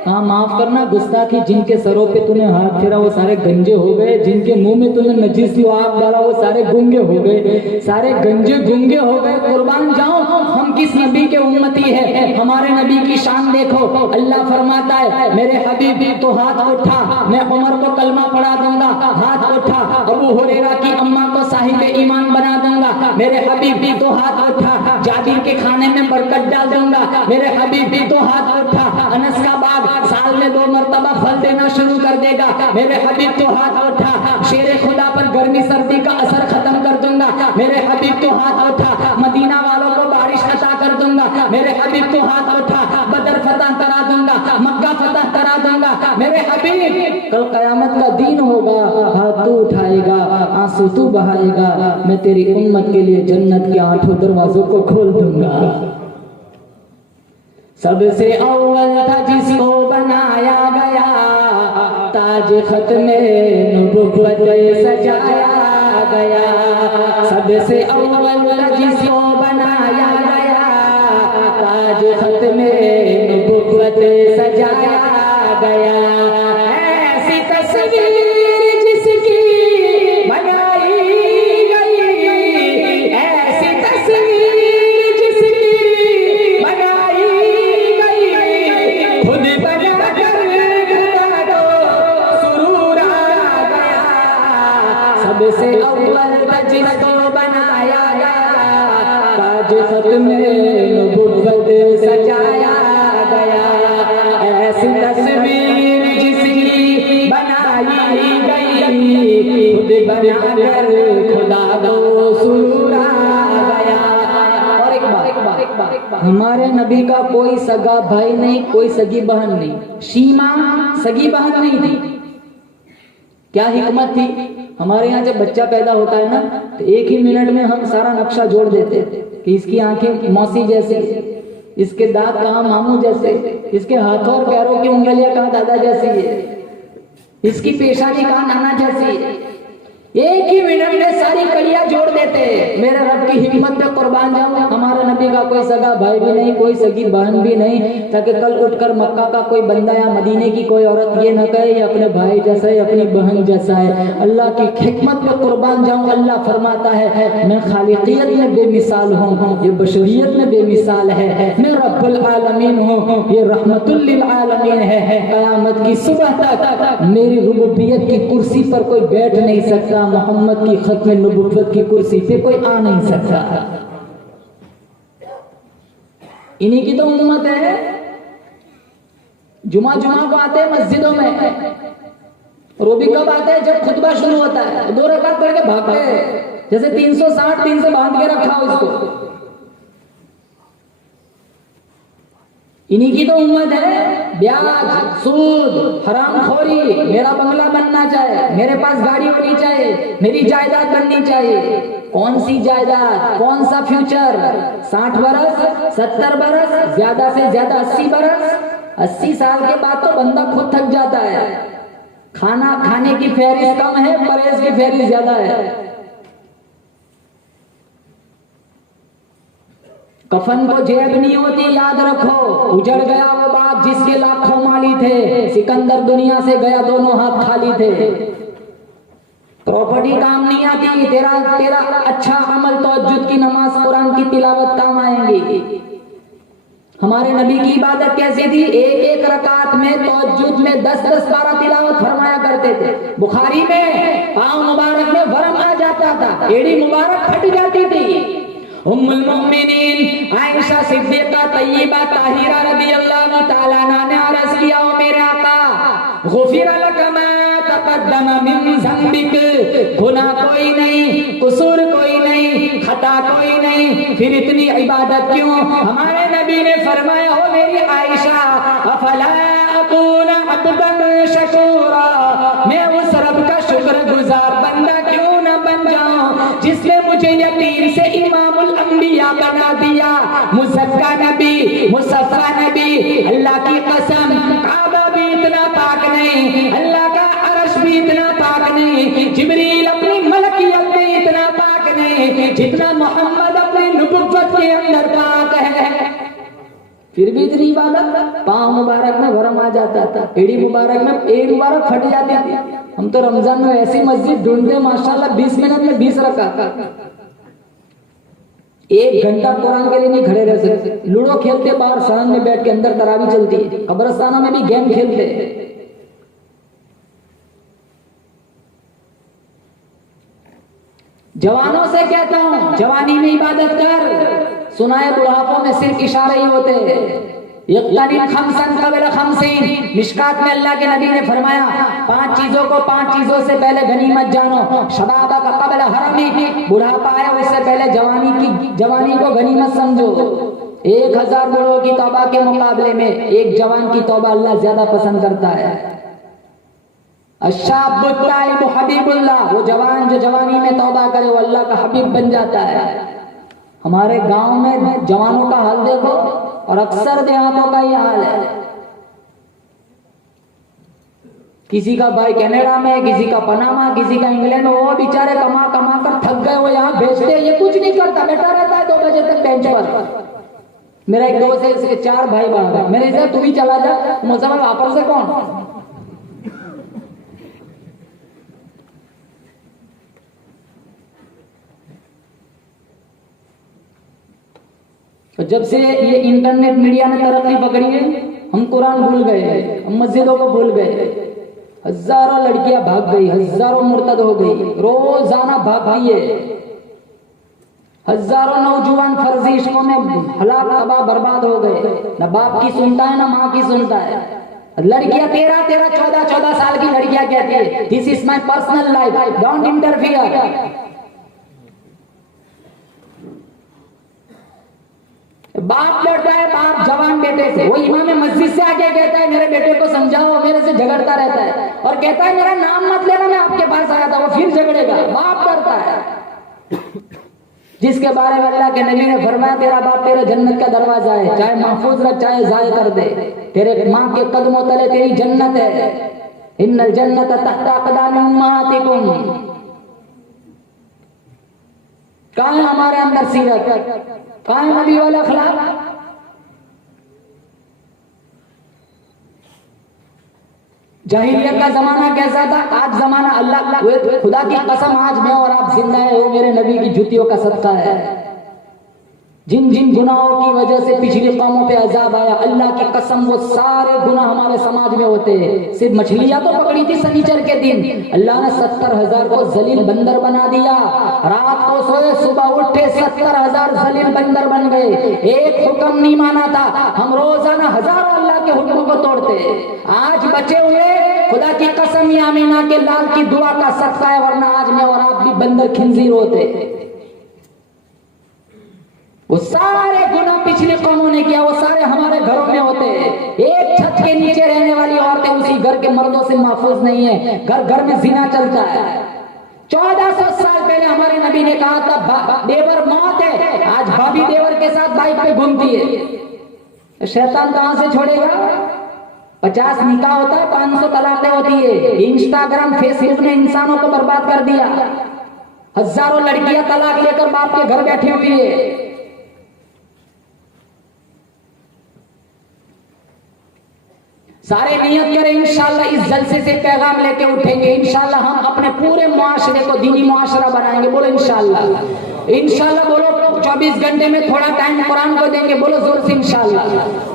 हाँ माफ करना गुस्ताखी, जिनके सरों पे तूने हाथ फेरा वो सारे गंजे हो गए, जिनके मुंह में तूने नजीस लुआब डाला वो सारे गुंगे हो गए, सारे गंजे गुंगे हो गए। कुर्बान जाओ हम किस नबी के उम्मती है, हमारे नबी की शान देखो। अल्लाह फरमाता है मेरे हबीब तो हाथ उठा, मैं उमर को कलमा पढ़ा दूंगा, हाथ उठा। अबू हुरैरा की अम्मा को साहिब ईमान बना दूंगा, मेरे हबीब तो हाथ उठा। जाबिर के खाने में बरकत डाल दूंगा, मेरे हबीब तो हाथ उठा। अनस का बाग साल में 2 मरतबा फल देना शुरू कर देगा, मेरे हबीब तो हाथ उठा। शेरे खुदा पर गर्मी सर्दी का असर खत्म कर दूंगा, मेरे हबीब तो हाथ उठा। मदीना वालों को बारिश अता कर दूंगा, मेरे हबीब तो हाथ उठा। बदर फतह करा दूंगा, मक्का फतह करा दूंगा, मेरे हबीब। कल कयामत का दिन होगा, हाथ तू उठाएगा, आंसू तू बहाएगा, मैं तेरी उम्मत के लिए जन्नत के 8 दरवाजों को खोल दूंगा। सबसे अव्वल था जिसको बनाया गया, ताज खत्मे नबुव्वत सजाया गया। सबसे अव्वल था जिसको बनाया गया, ताज खत्मे नबुव्वत सजाया गया। ऐसी तस्वीर जिसकी बनाई गई, ऐसी तस्वीर जिसकी बनाई गई, खुद बना कर खुदा को सुरूर आ गया। सबसे अव्वल जिसको बनाया गया, ताज खत्मे नबुव्वत सजाया गया। ऐसी तस्वीर जिसकी बनाई गई, खुद बना कर खुदा को सुरूर आ गया। और एक बात, हमारे नबी का कोई सगा भाई नहीं, कोई सगी बहन नहीं। शीमा सगी बहन नहीं थी। क्या हिकमत थी? हमारे यहाँ जब बच्चा पैदा होता है ना तो 1 ही मिनट में हम सारा नक्शा जोड़ देते कि इसकी आंखें मौसी जैसी, इसके दांत कहाँ मामू जैसे, इसके हाथों और पैरों की उंगलियां कहाँ दादा जैसी है, इसकी पेशानी कहाँ नाना जैसी है। 1 ही मिनट में सारी कड़ियां जोड़ देते। मेरे रब की हिम्मत पे कुर्बान जाऊं, हमारा नबी का कोई सगा भाई भी नहीं, कोई सगी बहन भी नहीं, ताकि कल उठकर मक्का का कोई बंदा या मदीने की कोई औरत ये न कहे ये अपने भाई जैसा है, अपनी बहन जैसा है। अल्लाह की हिकमत पे कुर्बान जाऊं। अल्लाह फरमाता है मैं खालिकियत में बेमिसाल हूँ, ये बशरियत में बेमिसाल है, मैं रब्बुल आलमीन हूँ, ये रहमतुल लिल आलमीन है। क़यामत की सुबह तक मेरी रुबूबियत की कुर्सी पर कोई बैठ नहीं सकता, मोहम्मद की खत्म नबुव्वत की कुर्सी पे कोई आ नहीं सकता। इन्हीं की तो उम्मत है। जुमा को आते हैं मस्जिदों में, और वो भी कब आते हैं जब खुतबा शुरू होता है, 2 रकात पढ़ के भागते हैं जैसे 360 दिन से बांध के रखा हो इसको। इन्हीं की तो उम्मत है। ब्याज, सूद, हरामखोरी, मेरा बंगला बनना चाहिए, मेरे पास गाड़ी होनी चाहिए, मेरी जायदाद बननी चाहिए। कौन सी जायदाद, कौन सा फ्यूचर? 60 बरस, 70 बरस, ज्यादा से ज्यादा 80 बरस। 80 साल के बाद तो बंदा खुद थक जाता है। खाना खाने की फहरिस्त कम है, परहेज की फहरिस्त ज्यादा है। कफन को जेब नहीं होती, याद रखो। उजड़ गया वो बाप जिसके लाखों माली थे, सिकंदर दुनिया से गया दोनों हाथ खाली थे। प्रॉपर्टी काम नहीं आती, तेरा अच्छा अमल, तहज्जुद की नमाज, कुरान की तिलावत काम आएंगी। हमारे नबी की इबादत कैसी थी? 1 रकात में तहज्जुद में 10 12 तिलावत फरमाया करते थे। बुखारी में पाँव मुबारक में वरम आ जाता था, एड़ी मुबारक फट जाती थी। उम्मुल मोमिनीन आयशा सिद्दीका तय्यबा ताहिरा रदियल्लाहु ताला अन्हा ने अर्ज किया, ओ मेरे आका, गुफिर लक मा तक़द्दम मिन ज़ंबिक, गुनाह कोई नहीं, कसूर कोई नहीं, खता कोई नहीं, फिर इतनी इबादत क्यों? हमारे नबी ने फरमाया, ओ मेरी आयशा, अफला अकून अब्दन शकूरा, मैं उस रब का शुक्रगुजार बंदा क्यों न बन मुझे यतीम से इमामुल अंबिया बना दिया, मुज़क्का नबी, मुसफ़ा नबी। अल्लाह की कसम, काबा भी इतना पाक नहीं, अल्लाह का अर्श भी इतना पाक नहीं, जिब्रील अपनी मलकियत में इतना पाक नहीं जितना मोहम्मद अपनी नबुव्वत के अंदर पाक है। फिर भी इतनी इबादत, पाँव मुबारक में भरम आ जाता था, एड़ी मुबारक में एड़ी मुबारक फट जाती थी। हम तो रमजान में ऐसी मस्जिद ढूंढते माशाल्लाह 20 मिनट में 20 रकात, 1 घंटा कुरान के लिए नहीं खड़े रह सकते। लूडो खेलते बाहर सड़क में बैठ के, अंदर तरावी चलती है, कब्रिस्तानों में भी गेम खेलते। जवानों से कहता हूं, जवानी में इबादत कर, सुनाए बुढ़ापों में सिर्फ इशारे ही होते। मिशकात में अल्लाह के नबी ने फरमाया 5 चीजों से पहले गनीमत जानो। शबाबा का कबल हरमी, बुढ़ापा आया उससे पहले जवानी को गनीमत समझो। 1000 बूढ़ों की तौबा के मुकाबले में एक जवान की तौबा अल्लाह ज्यादा पसंद करता है। अशाबुत्ताइबु हबीबुल्लाह, वो जवान जो जवानी में तौबा करे वो अल्लाह का हबीब बन जाता है। हमारे गांव में जवानों का हाल देखो और अक्सर देहातों का ये हाल है। किसी का भाई कनाडा में, किसी का पनामा, किसी का इंग्लैंड, वो बेचारे कमा कमा कर थक गए, वो यहाँ भेजते, ये कुछ नहीं करता, बैठा रहता है 2 बजे तक बेंच पर। मेरा एक दोस्त है, इसके 4 भाई बाहर है, मेरे से तू भी चला जा, मुसलमान वापस से कौन। तो जब से ये इंटरनेट मीडिया ने तरक्की पकड़ी है, हम कुरान भूल गए, हम मस्जिदों को भूल गए। हजारों लड़कियां भाग गई, हजारों मुर्तद हो गई, रोजाना भागती है। हजारों नौजवान फर्जी इश्कों में हलाक तबाह बर्बाद हो गए। न बाप की सुनता है, न माँ की सुनता है। लड़कियां 13, 14 साल की लड़कियां कहती है, this is my personal life, don't interfere. बाप लड़ता है, बाप जवान बेटे से, वो इमाम मस्जिद से आके कहता है मेरे बेटे को समझाओ, मेरे से झगड़ता रहता है और कहता है मेरा नाम मत लेना, मैं आपके पास आया था, वो फिर झगड़ेगा। बाप डरता है, जिसके बारे में अल्लाह के नबी ने फरमाया तेरा बाप तेरे जन्नत का दरवाजा है, चाहे महफूज रख चाहे जाय कर दे, तेरे माँ के कदमों तले तेरी जन्नत है। इन्नल जन्नत तहत अक़दाम उम्महातिकुम। कहाँ है हमारे अंदर सीरत, कहाँ है नबी वाला अखलाक। जाहिलियत का जमाना कैसा था, आज जमाना अल्लाह खुदा की कसम, आज मैं और आप जिंदा है वो मेरे नबी की जुतियों का सदका है। जिन जिन गुनाहों की वजह से पिछली कौमों पे अजाब आया, अल्लाह की कसम वो सारे गुनाह हमारे समाज में होते हैं। सिर्फ मछलियां तो पकड़ी थी शनिचर के दिन, अल्लाह ने 70,000 को जलील बंदर बना दिया। रात को सोए सुबह उठे 70,000 जलील बंदर बन गए। एक हुक्म नहीं माना था, हम रोजाना हजारों अल्लाह के हुक्मों को तोड़ते। आज बचे हुए खुदा की कसम ये आमीना के लाल की दुआ का सदका है, वरना आज मैं और आप भी बंदर खिंजीर होते। वो सारे गुनाह पिछली कौमों ने किया, वो सारे हमारे घरों में होते हैं। एक छत के नीचे रहने वाली औरतें उसी घर के मर्दों से महफूज नहीं है, घर घर में जिना चलता है। 1400 साल पहले हमारे नबी ने कहा था देवर मौत है, आज भाभी देवर के साथ बाइक पे घूमती है। शैतान कहां से छोड़ेगा। 50 निकाह होता है, 500 तलाकें होती है। इंस्टाग्राम फेसबुक ने इंसानों को बर्बाद कर दिया। हजारों लड़कियां तलाक लेकर बाप के घर बैठी हुई है। सारे नियत करें इंशाअल्लाह इस जलसे से पैगाम लेके उठेंगे। इंशाअल्लाह हम अपने पूरे मुआशरे को दीनी मुआशरा बनाएंगे। बोलो इंशाअल्लाह। इंशाअल्लाह बोलो 24 घंटे में थोड़ा टाइम कुरान को देंगे। बोलो जोर से इंशाअल्लाह।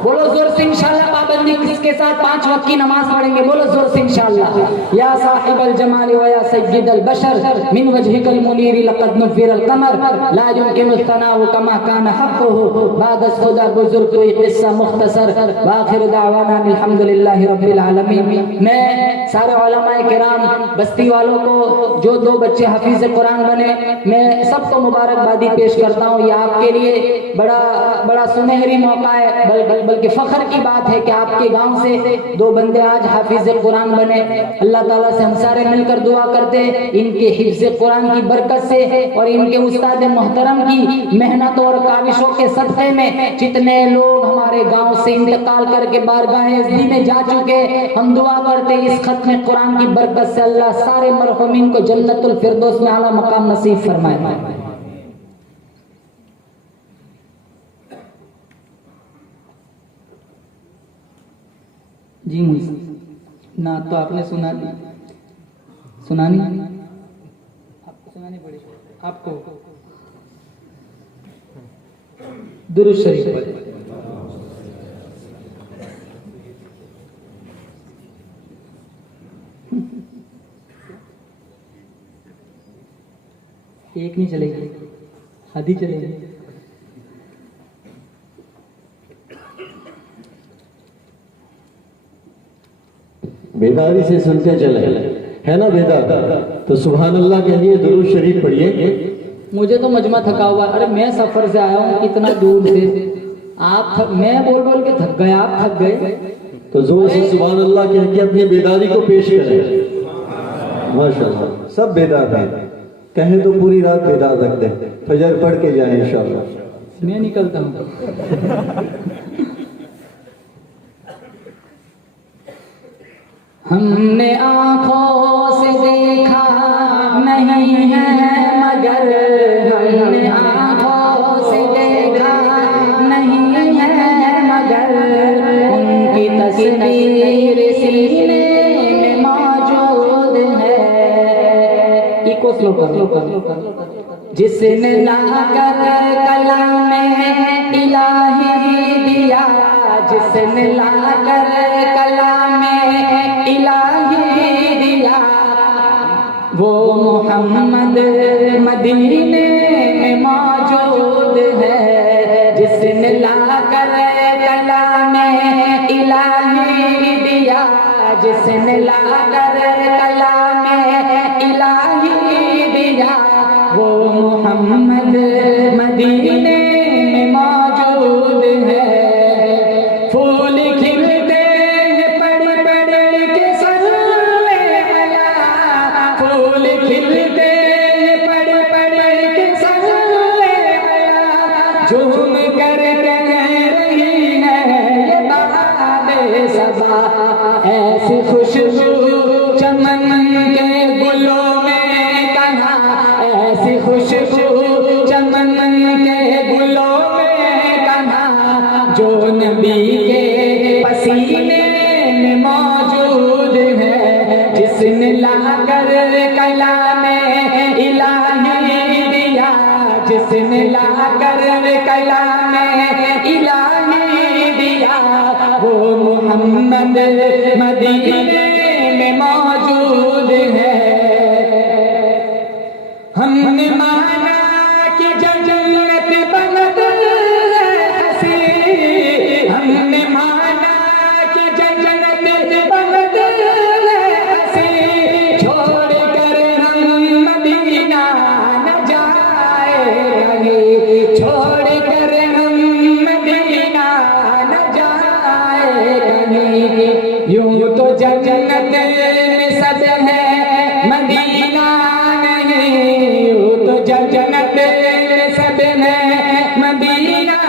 बोलो जोर से इंशाअल्लाह। पाबंदी किसके साथ 5 वक्त की नमाज पढ़ेंगे। बोलो जोर से इंशाअल्लाह। या साहिबल जमाल व या सय्यिदल बशर मिन वजहिकल मुनीर लक़द नुव्विरल कमर ला युमकिनु तनाउ कमा कान हक़्क़ुहु बाद खुदा बुजुर्ग कोई किस्सा मुख्तसर व आखिर दावाना अल्हम्दुलिल्लाहि रब्बिल आलमीन। मैं सारे उलमाए किराम बस्ती वालों को जो 2 बच्चे हाफिज कुरान बने, मैं सबको मुबारकबादी पेश करता हूँ। ये आपके लिए बड़ा सुनहरी मौका है, बल्कि फख्र की बात है कि आपके गांव से 2 बंदे आज हाफिज कुरान बने। अल्लाह ताला से हम सारे मिलकर दुआ करते हैं इनके हिफ्ज कुरान की बरकत से और इनके उस्ताद मोहतरम की मेहनत और काविशों के सदक़े में जितने लोग हमारे गांव से इंतकाल करके बारगाह अज़ली में जा चुके, हम दुआ करते हैं इस खत्म कुरान की बरकत से अल्लाह सारे मरहुमीन को जन्नतुल फिरदौस में आला मकाम नसीब फरमाए। जी मुझे ना तो आपने सुनानी आपको सुनानी पड़ेगी। आपको दुरूद शरीफ पढ़े। एक नहीं चलेगी, आधी चलेगी। बेदारी से सुनते चले, है ना बेदार? तो सुभान अल्लाह के लिए दुरूद शरीफ पढ़िए। मुझे तो मजमा थका हुआ। अरे मैं सफर से आया हूँ इतना दूर से, मैं बोल बोल के थक गए, आप थक गए। तो जोर से सुभान अल्लाह कह के अपनी बेदारी को पेश करें। माशाअल्लाह सब बेदार हैं, कहें तो पूरी रात बेदार रख दे, फजर पढ़ के जाए इंशाअल्लाह। मैं निकलता हूँ। हमने आँखों से देखा नहीं है मगर, हमने आँखों से देखा नहीं है मगर, उनकी तस्वीर सीने में मौजूद है। इको स्लो कर। जिसने लाकर कलाम में इलाही दिया, जिसने लाकर कलाम में इलाही दिया, वो मोहम्मद मदीने में मौजूद है। जिसने लाकर कलाम में इलाही दिया, जिसने लाकर कलाम में इलाही दिया, वो मोहम्मद मदीने में मौजूद है। फूल खिलते हैं पड़ पड़ के सल्ले अला, फूल खिलते हैं पड़ पड़ के सल्ले अला, झूम कर रही है ये बादे सबा, ऐसी खुशबू चमन के गुलों में कहाँ, ऐसी खुशबू चमन के गुलों में कहाँ, जो नबी के पसीने में मौजूद है। जिसने लाकर कलाम में इलाही दिया, जिसने लाकर कलाम में इलाही दिया, वो मोहम्मद मदीने में मौजूद है। हमने माना कि जन्नत बनत हसी, हमने माना कि जन्नत बनत हसी, छोड़ कर हम मदीना न जाएंगे, छोड़ कर हम मदीना न जाएंगे। यूं तो जन्नत में सब है मदीना नहीं, यूं तो जन्नत में सब है मदीना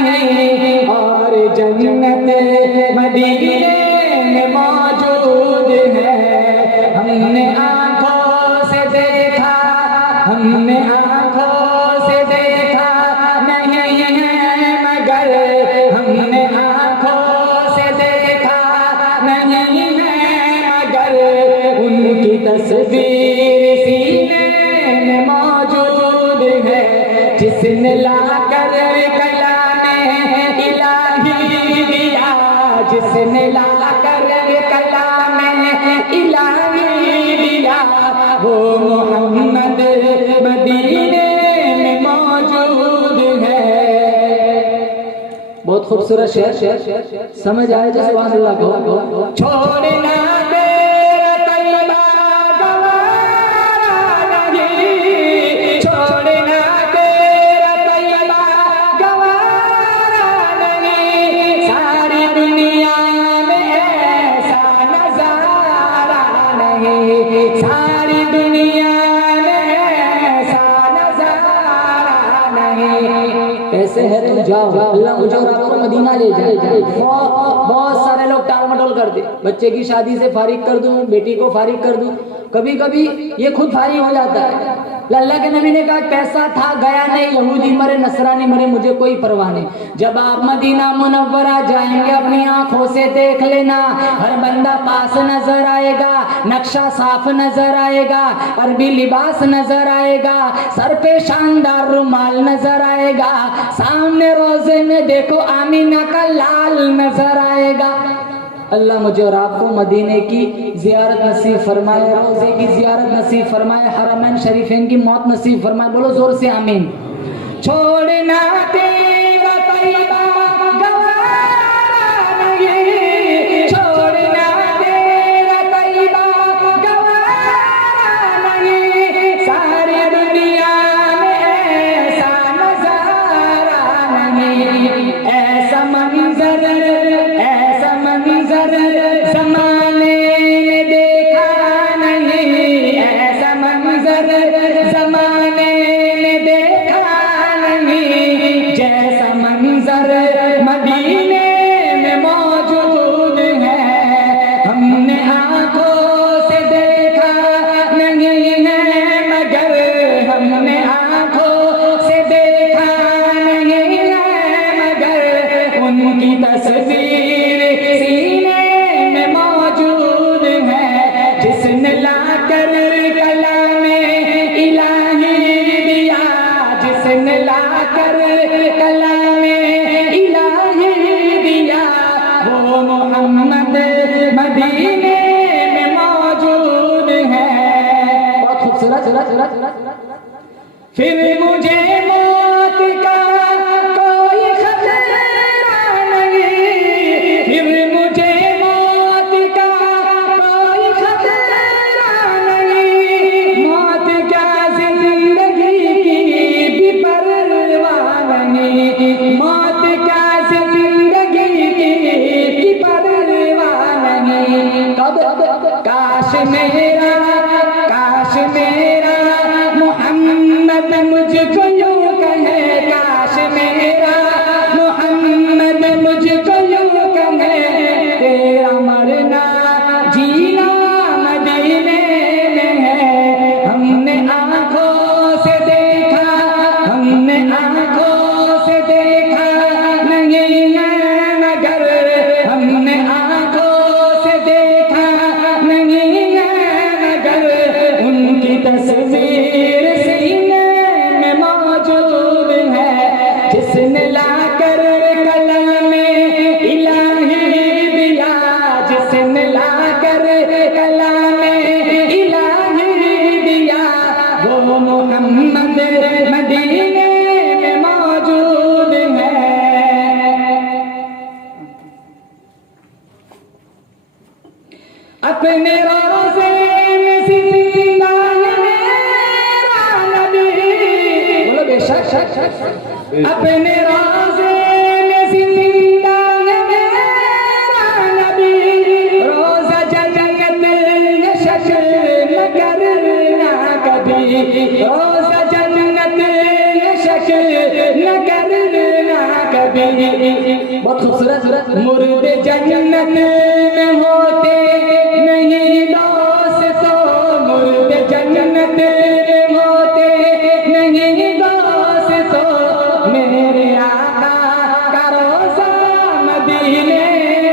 नहीं, और जन्नत मदीने में मौजूद है। हमने आँखों से देखा, हमने आँखों से देखा नहीं है मगर, हमने आँखों से देखा नहीं है मगर, उनकी तस्वीर सीने में मौजूद है। जिसने लाकर कलाम में इलाही दिया, जिसने लाकर कलाम में इलाही दिया, वो मोहम्मद मदीने में मौजूद है। बहुत खूबसूरत शेर, समझ आए जो सुभान अल्लाह को। छोड़ना तेरा तैयबा गवारा नहीं, छोड़ना पैसे है तो जाओ, अल्लाह मुझे और आपको मदीना ले जाए। बहुत सारे लोग टाल मटोल करते, बच्चे की शादी से फारिग कर दूं, बेटी को फारिग कर दूं, कभी कभी ये खुद फारिग हो जाता है। अल्लाह के नबी ने कहा पैसा था गया नहीं, यहूदी मरे नसरानी मरे मुझे कोई परवाह नहीं। जब आप मदीना मुनव्वरा जाएंगे अपनी आंखों से देख लेना, हर बंदा पास नजर आएगा, नक्शा साफ नजर आएगा, अरबी लिबास नजर आएगा, सर पे शानदार रुमाल नजर आएगा, सामने रोजे में देखो आमीना का लाल नजर आएगा। अल्लाह मुझे और आपको मदीने की जियारत नसीब फरमाए, रोज़े की जियारत नसीब फरमाए, हरमैन शरीफैन की मौत नसीब फरमाए। बोलो जोर से आमीन। छोड़ना तेरा तैयबा गवारा नहीं, छोड़ना तेरा तैयबा गवारा नहीं, सारी दुनिया में ऐसा नजारा नहीं, ऐसा मंजर ज़माने ने देखा नहीं, ऐसा मंजर ज़माने ने देखा नहीं, जैसा मंजर मदीने में मौजूद है, हमने आंखों से देखा नहीं है, मगर हमने आंखों से देखा नहीं है, मगर उनकी तस्वीर फिर मुझे मौत का कोई खतरा नहीं, फिर मुझे मौत का कोई खतरा नहीं, मौत क्या जिंदगी की भी परवाह नहीं, मौत क्या जिंदगी की भी परवाह नहीं। कब काश मेरा मोहम्मद मुझको यूं कहे, काश मेरा मोहम्मद मुझको यूं कहे, तेरा मरना जीना मदीने में है, हमने आंखों से देखा, हमने आंखों से देखा नहीं है, मगर हमने आंखों से देखा नहीं है, मगर उनकी तस्वीर सीने में मौजूद है, जिसने लाकर कलामे इलाही दिया, जिसने लाकर कलामे इलाही दिया, वो मोहम्मद मदीने में मौजूद है। अपने रोज़े में जिंदा है मेरा नबी, बोलो बेशक, अपने रोज़े में जिंदा है मेरा नबी, रोज़ा जन्नत ये शक न करना कभी, रोज़ा जन्नत ये शक न करना कभी। बहुत खूबसूरत। मुर्दे जन्नत में होते नहीं दोस्तों, मुर्दे जन्नत में होते नहीं दोस्तों, मेरे आका का रोज़ा मदीने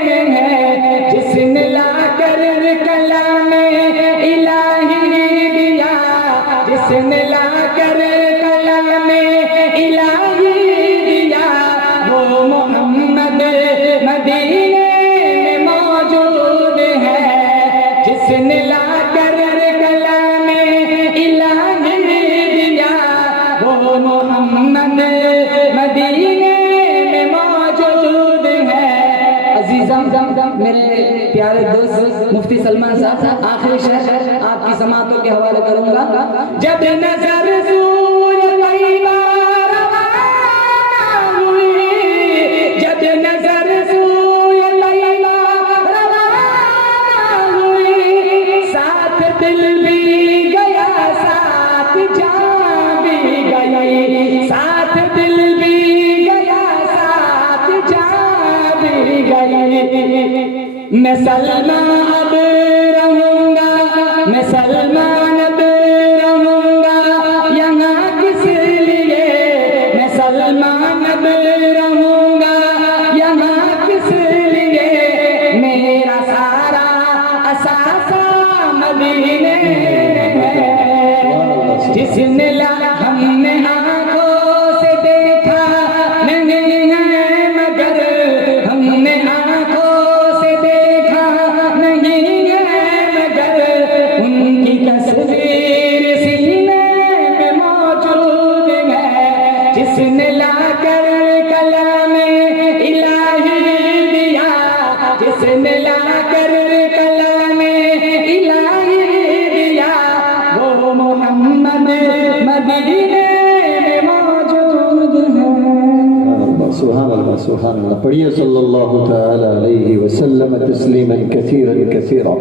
में है, जिसने लाकर कलामे इलाही दिया, जिसने लाकर कलामे इलाही दिया, वो मोहम्मद मदीने में मौजूद है, जिसने लाकर कलामे इलाही दिया, वो मोहम्मद मदीने में मौजूद है। अजीज़म मेरे प्यारे दोस्त मुफ्ती सलमान साहब, आखिरी शेर आपकी समातों के हवाले करूंगा। जब नजर सूरज तैयबा रवाना हुई, जब नजर सूरज तैयबा रवाना हुई, साथ दिल भी गया साथ जान भी गई, साथ दिल भी मैं सलमान अब रहूंगा, मैं सलमान अब रहूंगा यहाँ किस लिए, मैं सलमान अब रहूंगा यहाँ किस लिए, मेरा सारा असासा मदीने है, जिसने ला हमने आंखों से देखा नहीं है मगर, हमने आंखों से देखा नहीं है मगर, उनकी तस्वीर सीने में मौजूद है, जिसने लाकर कलाम इलाही दिया, जिसने लाकर कलाम इलाही दिया, वो मोहम्मद मदीने में मौजूद है। सुभान अल्लाह सुभान अल्लाह। पढ़िए सल्लल्लाहु तआला अलैहि वसल्लम तस्लीमन कसीरन कसीरा।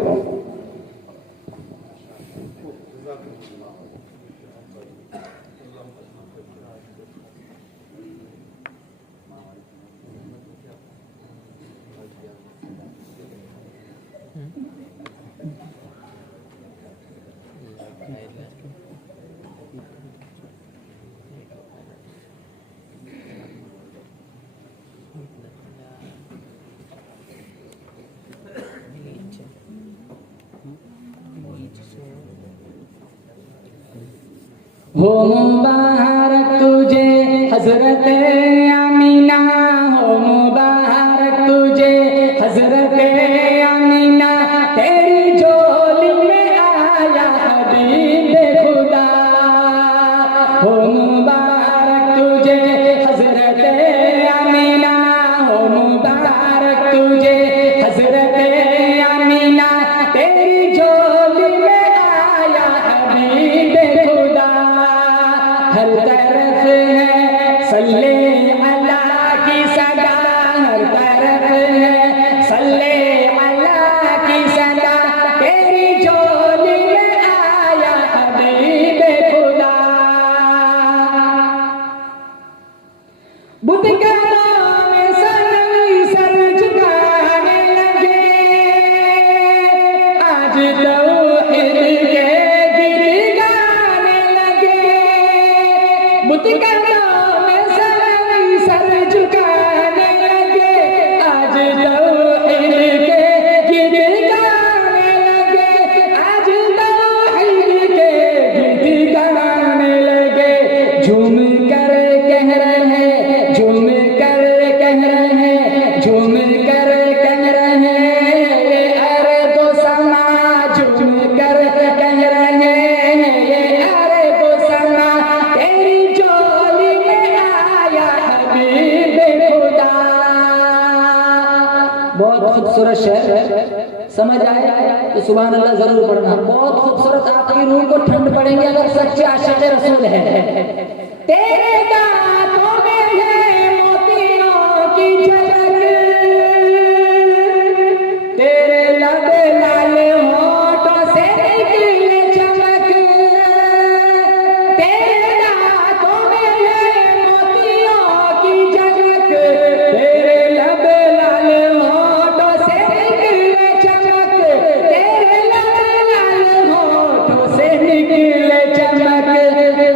हो मुबारक तुझे हजरत अमीना, हो मुबारक तुझे हजरत अमीना, तेरी झोली में आया हबीब खुदा। हो मुबारक तुझे हजरत अमीना, हो मुबारक तुझे हजरत अमीना, तेरी झोली में आया हबीब खुदा। हर तरफ है सल्ले अला की सदा, हर तरफ है सल्ले अला की सदा, तेरी झोली में आया हबीब खुदा। बुत के नाम सनम सर झुकाने लगे, आज तौहीद के गीत गाने लगे, बुत के नाम सनम सर झुकाने लगे, आज तौहीद के गीत गाने लगे, आज तौहीद के गीत गाने लगे। झूम कर कह रहे हैं, झूम कर कह रहे हैं, झूम कर कह रहे हैं, अरे तो समा झूम कर कह रहे हैं, अरे तो समा, तेरी झोली में आया हबीब खुदा। बहुत खूबसूरत शेर है, समझ आए तो सुभान अल्लाह जरूर पढ़ना। बहुत खूबसूरत, आपकी रूह को ठंड पड़ेंगे अगर सच्चे आशिक रसूल है। तेरे दांतों में है मोतियों की झलक, तेरे लब लाल होठों से निकले चमक, तेरे दांतों में है मोतियों की झलक, तेरे लब लाल होठों से निकले चमक, तेरे लब लाल होठों से निकले चमक,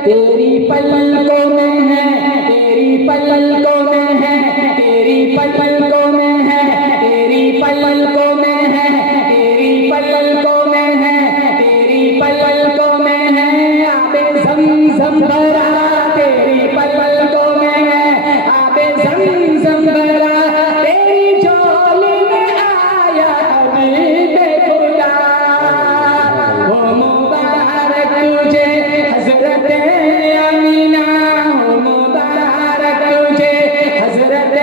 तेरी पलकों में है, तेरी पलकों में है, तेरी पलकों में है, तेरी पलकों में है, तेरी पलकों में है, तेरी पलकों में है, आबे ज़मज़म भरा, तेरी पलकों में है, आबे ज़मज़म भरा, तेरी झोली में आया हबीब खुदा। हो मुबारक तुझे हजरत अमीना, हो मुबारक तुझे हजरत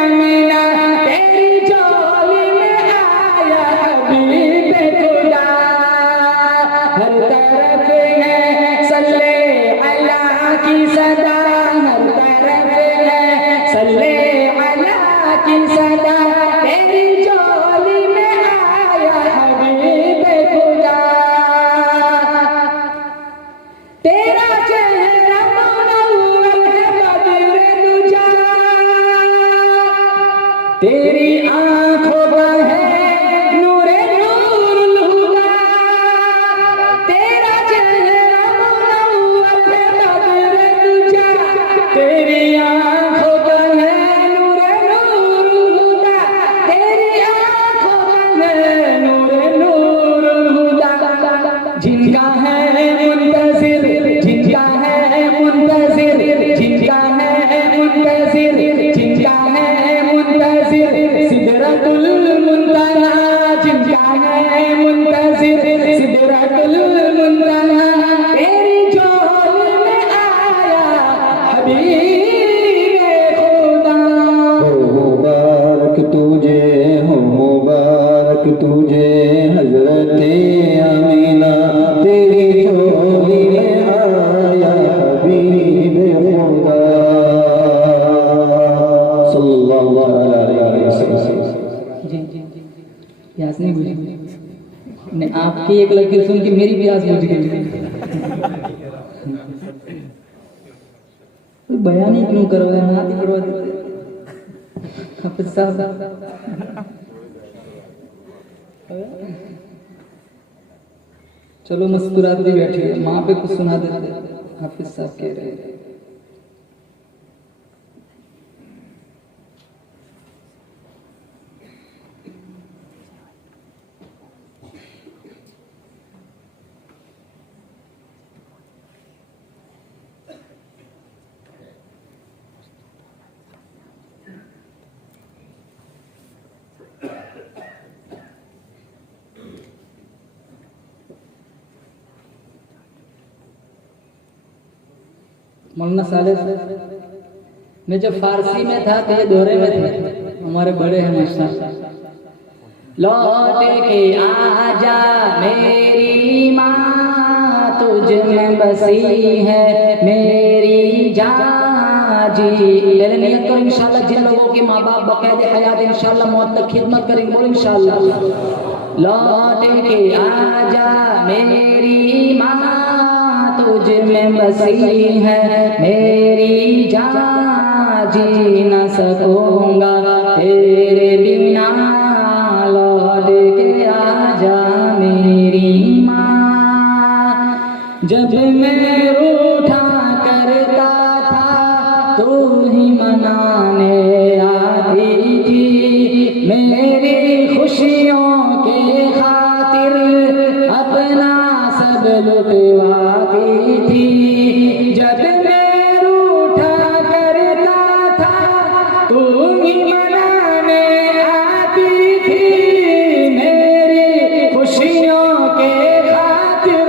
अमीना, तेरी झोली में आया हबीब खुदा। हर तरफ है सल्ले अला की सदा, हर तरफ है सल्ले अला की सदा, तेरी झोली में आया हबीब खुदा। तेरा चेहरा मुनव्वर है बद्र दुजा, तेरी आंखों का है आपकी एक लकीर सुन के मेरी प्यास बुझ गई। बयान ही क्यों करोगे, ना ही करवा देते हाफिज साहब। चलो मुस्कुराते बैठिए, माँ पे कुछ सुना देते। हाफिज साहब कह रहे हैं मौलाना साले, मैं जब फारसी में था तो ये दोहरे में थे, हमारे बड़े हैं मास्टर। लौट के आजा मेरी माँ, तुझ में बसी है मेरी जान जी। पहले नियत करो इंशाल्लाह, जिन लोगों के माँ बाप बकायदे हयात इंशाल्लाह मौत तक खिदमत करेंगे, बोलो इंशाल्लाह। लौट के आजा मेरी माँ, तुझ में बसी है मेरी जान, जी न सकूंगा तेरे बिना। लौट के आजा मेरी माँ, जब मैं रूठा करता था तू ही मनाने आती थी, मेरी खुशियों के खातिर अपना सब लुटवाती थी। जब मैं रूठा करता था तू ही मनाने आती थी, मेरी खुशियों के खातिर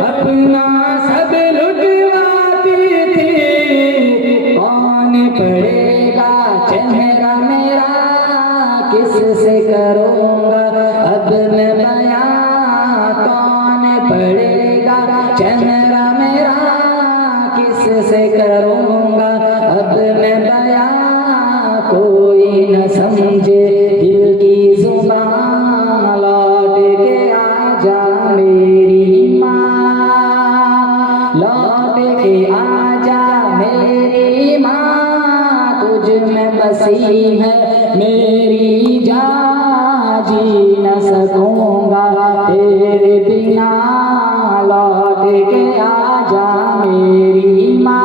अपना सब लुटवाती थी। कौन पड़ेगा चेहरा मेरा, किससे करूँगा अब मैं बयां। कौन पड़ेगा चेहरा मेरा, किससे करूँगा अब मैं बयां। कोई न समझे दिल की जुबान, लौट के आजा मेरी माँ। लौट के आजा मेरी माँ, तुझ में बसी है मेरी जान, जी न सकूंगा तेरे बिना। लौट के आजा मेरी माँ।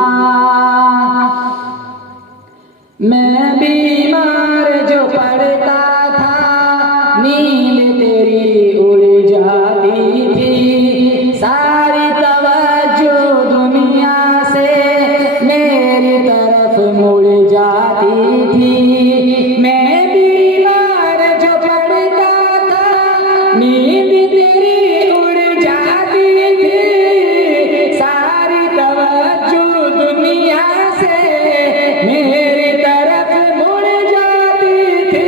मैं बीमार जो पड़ता था, नींद तेरी उड़ जाती थी। सारी तवज्जो दुनिया से मेरी तरफ मुड़ जाती थी। मैं बीमार जो पड़ता था, नींद तेरी उड़ जाती थी। सारी तवज्जो दुनिया से मेरी तरफ मुड़ जाती थी।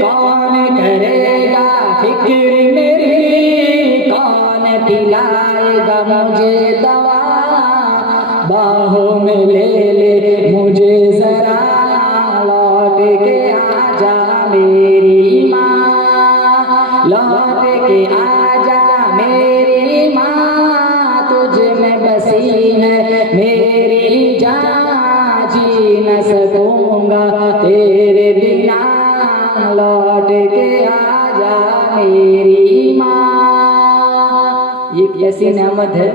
कौन करेगा फिक्र मेरी, कौन पिलाएगा मुझे दवा। बाहों में ले ले मुझे जरा, लौट के आजा मेरी माँ। लौट के आजा मेरी माँ, तुझ में बसी है मेरी जान, जी न सकूंगा तेरे बिना। लौट के आजा मेरी माँ। ये कैसी नेमत है,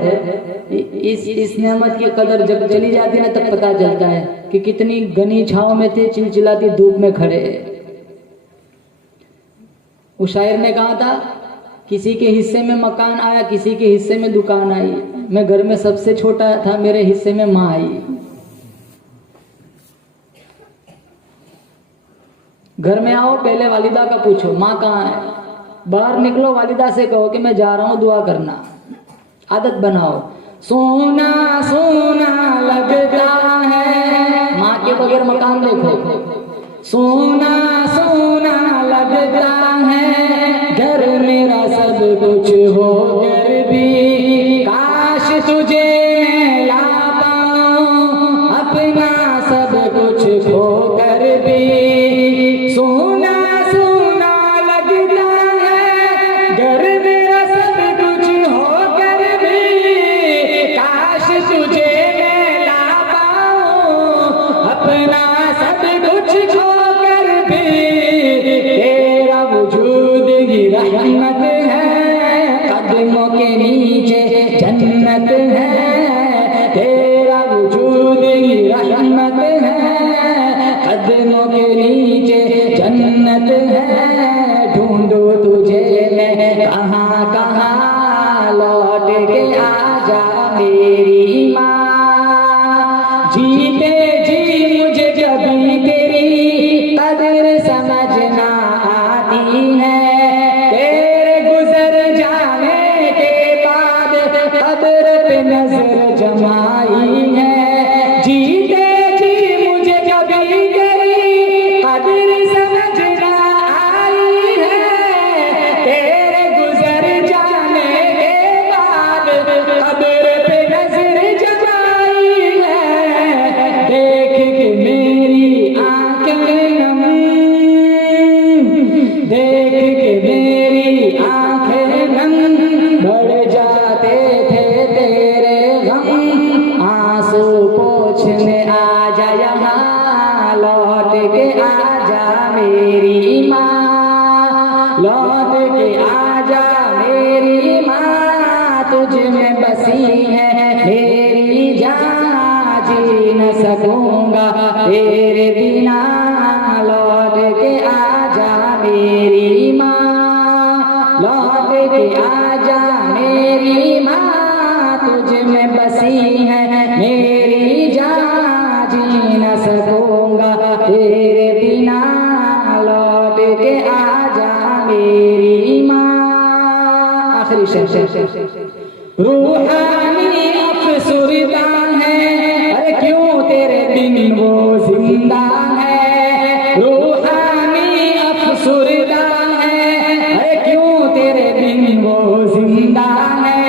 इस नेमत की कदर जब चली जाती है ना तब पता चलता है कि कितनी घनी छांव में थे, चिलचिलाती धूप में खड़े। उस शायर ने कहा था, किसी के हिस्से में मकान आया, किसी के हिस्से में दुकान आई। मैं घर में सबसे छोटा था, मेरे हिस्से में माँ आई। घर में आओ पहले वालिदा का पूछो माँ कहाँ है। बाहर निकलो वालिदा से कहो कि मैं जा रहा हूँ, दुआ करना। आदत बनाओ। सोना सोना लगता है, माँ के बगैर मकान देखो। सोना सोना लगता है, घर मेरा सब कुछ हो कर भी, काश तुझे ला पाऊं अपना सब कुछ खो कर भी। सोना सोना लगता है, घर मेरा माँ। जीते जी मुझे कभी तेरी कदर समझ ना आती है, तेरे गुजर जाने के बाद कदर पे नजर जमाई है। जीते जी मुझे कभी तेरी कदर समझ ना आई है, तेरे गुजर जाने के बाद कदर पे नजर जमाई है। देख के मेरी आंखें नम, देख के मेरी आंखें नम, बढ़ जाते थे तेरे गम। आंसू पोंछने आजा यहाँ, लौट के आजा मेरी माँ, लौट के आजा मेरी माँ। तुझ में बसी है मेरी जान, जी न सकूंगा तेरे बिना। लौट के आजा मेरी माँ, लौट के आजा मेरी माँ। तुझ में बसी है मेरी जान, जी न सकूंगा तेरे बिना। लौट के आजा मेरी माँ। आखिरी शेर। रूहानी अफसुरदा है, अरे क्यों तेरे बिन वो जिंदा है। रूहानी अफसुरदा है, अरे क्यों तेरे बिन वो जिंदा है।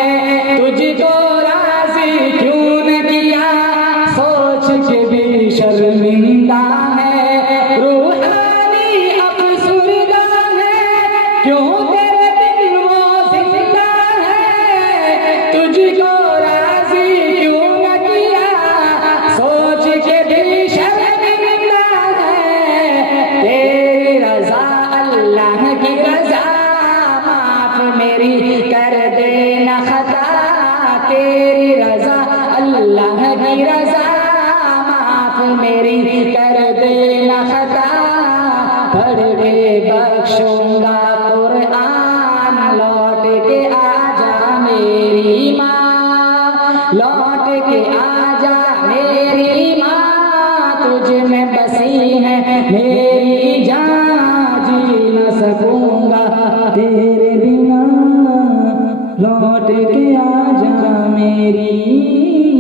तुझको राजी क्यों न किया, सोच के भी शर्मिंदा है। रूहानी अफसुरदा है, क्यों तेरे बिन वो जिंदा है। तुझको राजी क्यों न किया, सोच के भी शर्मिंदा है। तेरी रजा अल्लाह की रजा, माफ मेरी कर देना खता। तेरी रजा अल्लाह की रजा, माफ मेरी कर देना खता। पढ़ के बख्शूंगा कुरान, लौट के आजा मेरी माँ, लौट के आजा मेरी माँ। तुझ में बसी है मेरी जान, जी न सकूंगा तेरे बिना। लौट के आजा मेरी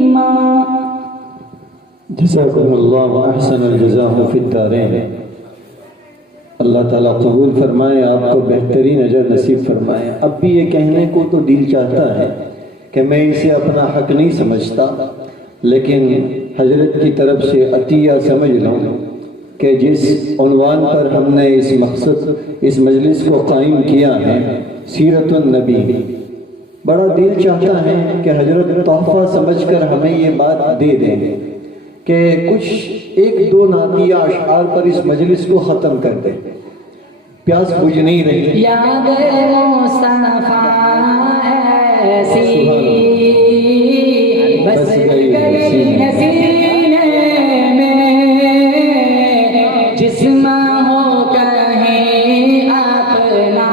माँ। जज़ाकुमुल्लाहु अहसनल जज़ा फिद दारैन। अल्लाह ताला कबूल फरमाए, आपको बेहतरीन अजर नसीब फरमाए। अब भी ये कहने को तो दिल चाहता है कि मैं इसे अपना हक नहीं समझता, लेकिन हजरत की तरफ से अतिया समझ लूँ कि जिस उन्वान पर हमने इस मकसद, इस मजलिस को कायम किया है, सीरतुन नबी, बड़ा दिल चाहता है कि हजरत तोहफा समझकर हमें ये बात दे दें कि कुछ एक दो नातिया अशआर पर इस मजलिस को ख़त्म कर दे। प्यास बुझ नहीं रही। याद मुस्तफा ऐसी बस गई है सीने में, जिस्म हो कहीं अपना,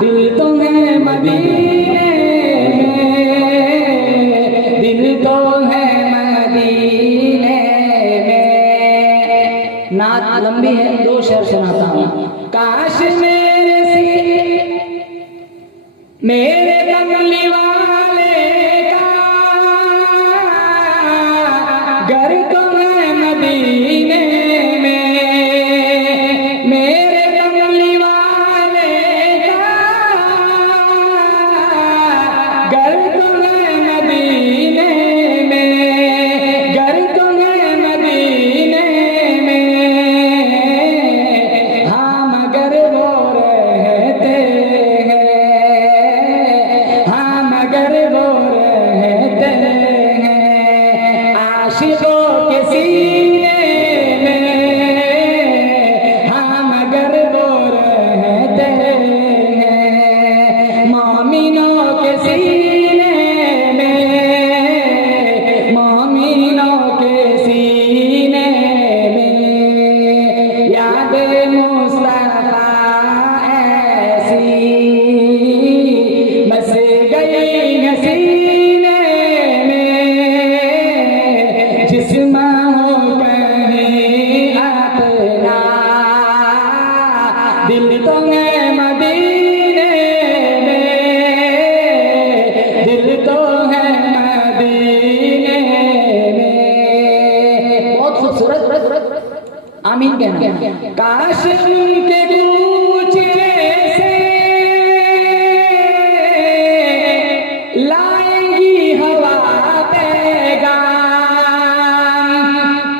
दिल तो है मदीने में, दिल तो है मदीने में। नात लंबी है, दो शेर सुनाता हूँ। काश मेरे सी मेरे कमली वाले का घर तो है मदीने में, मेरे कमली वाले का घर तो है मदीने में, घर तो है मदीने में। हाँ मगर वो आमीन कहना। काश उनके कूचे से लाएंगी हवा पैगाम,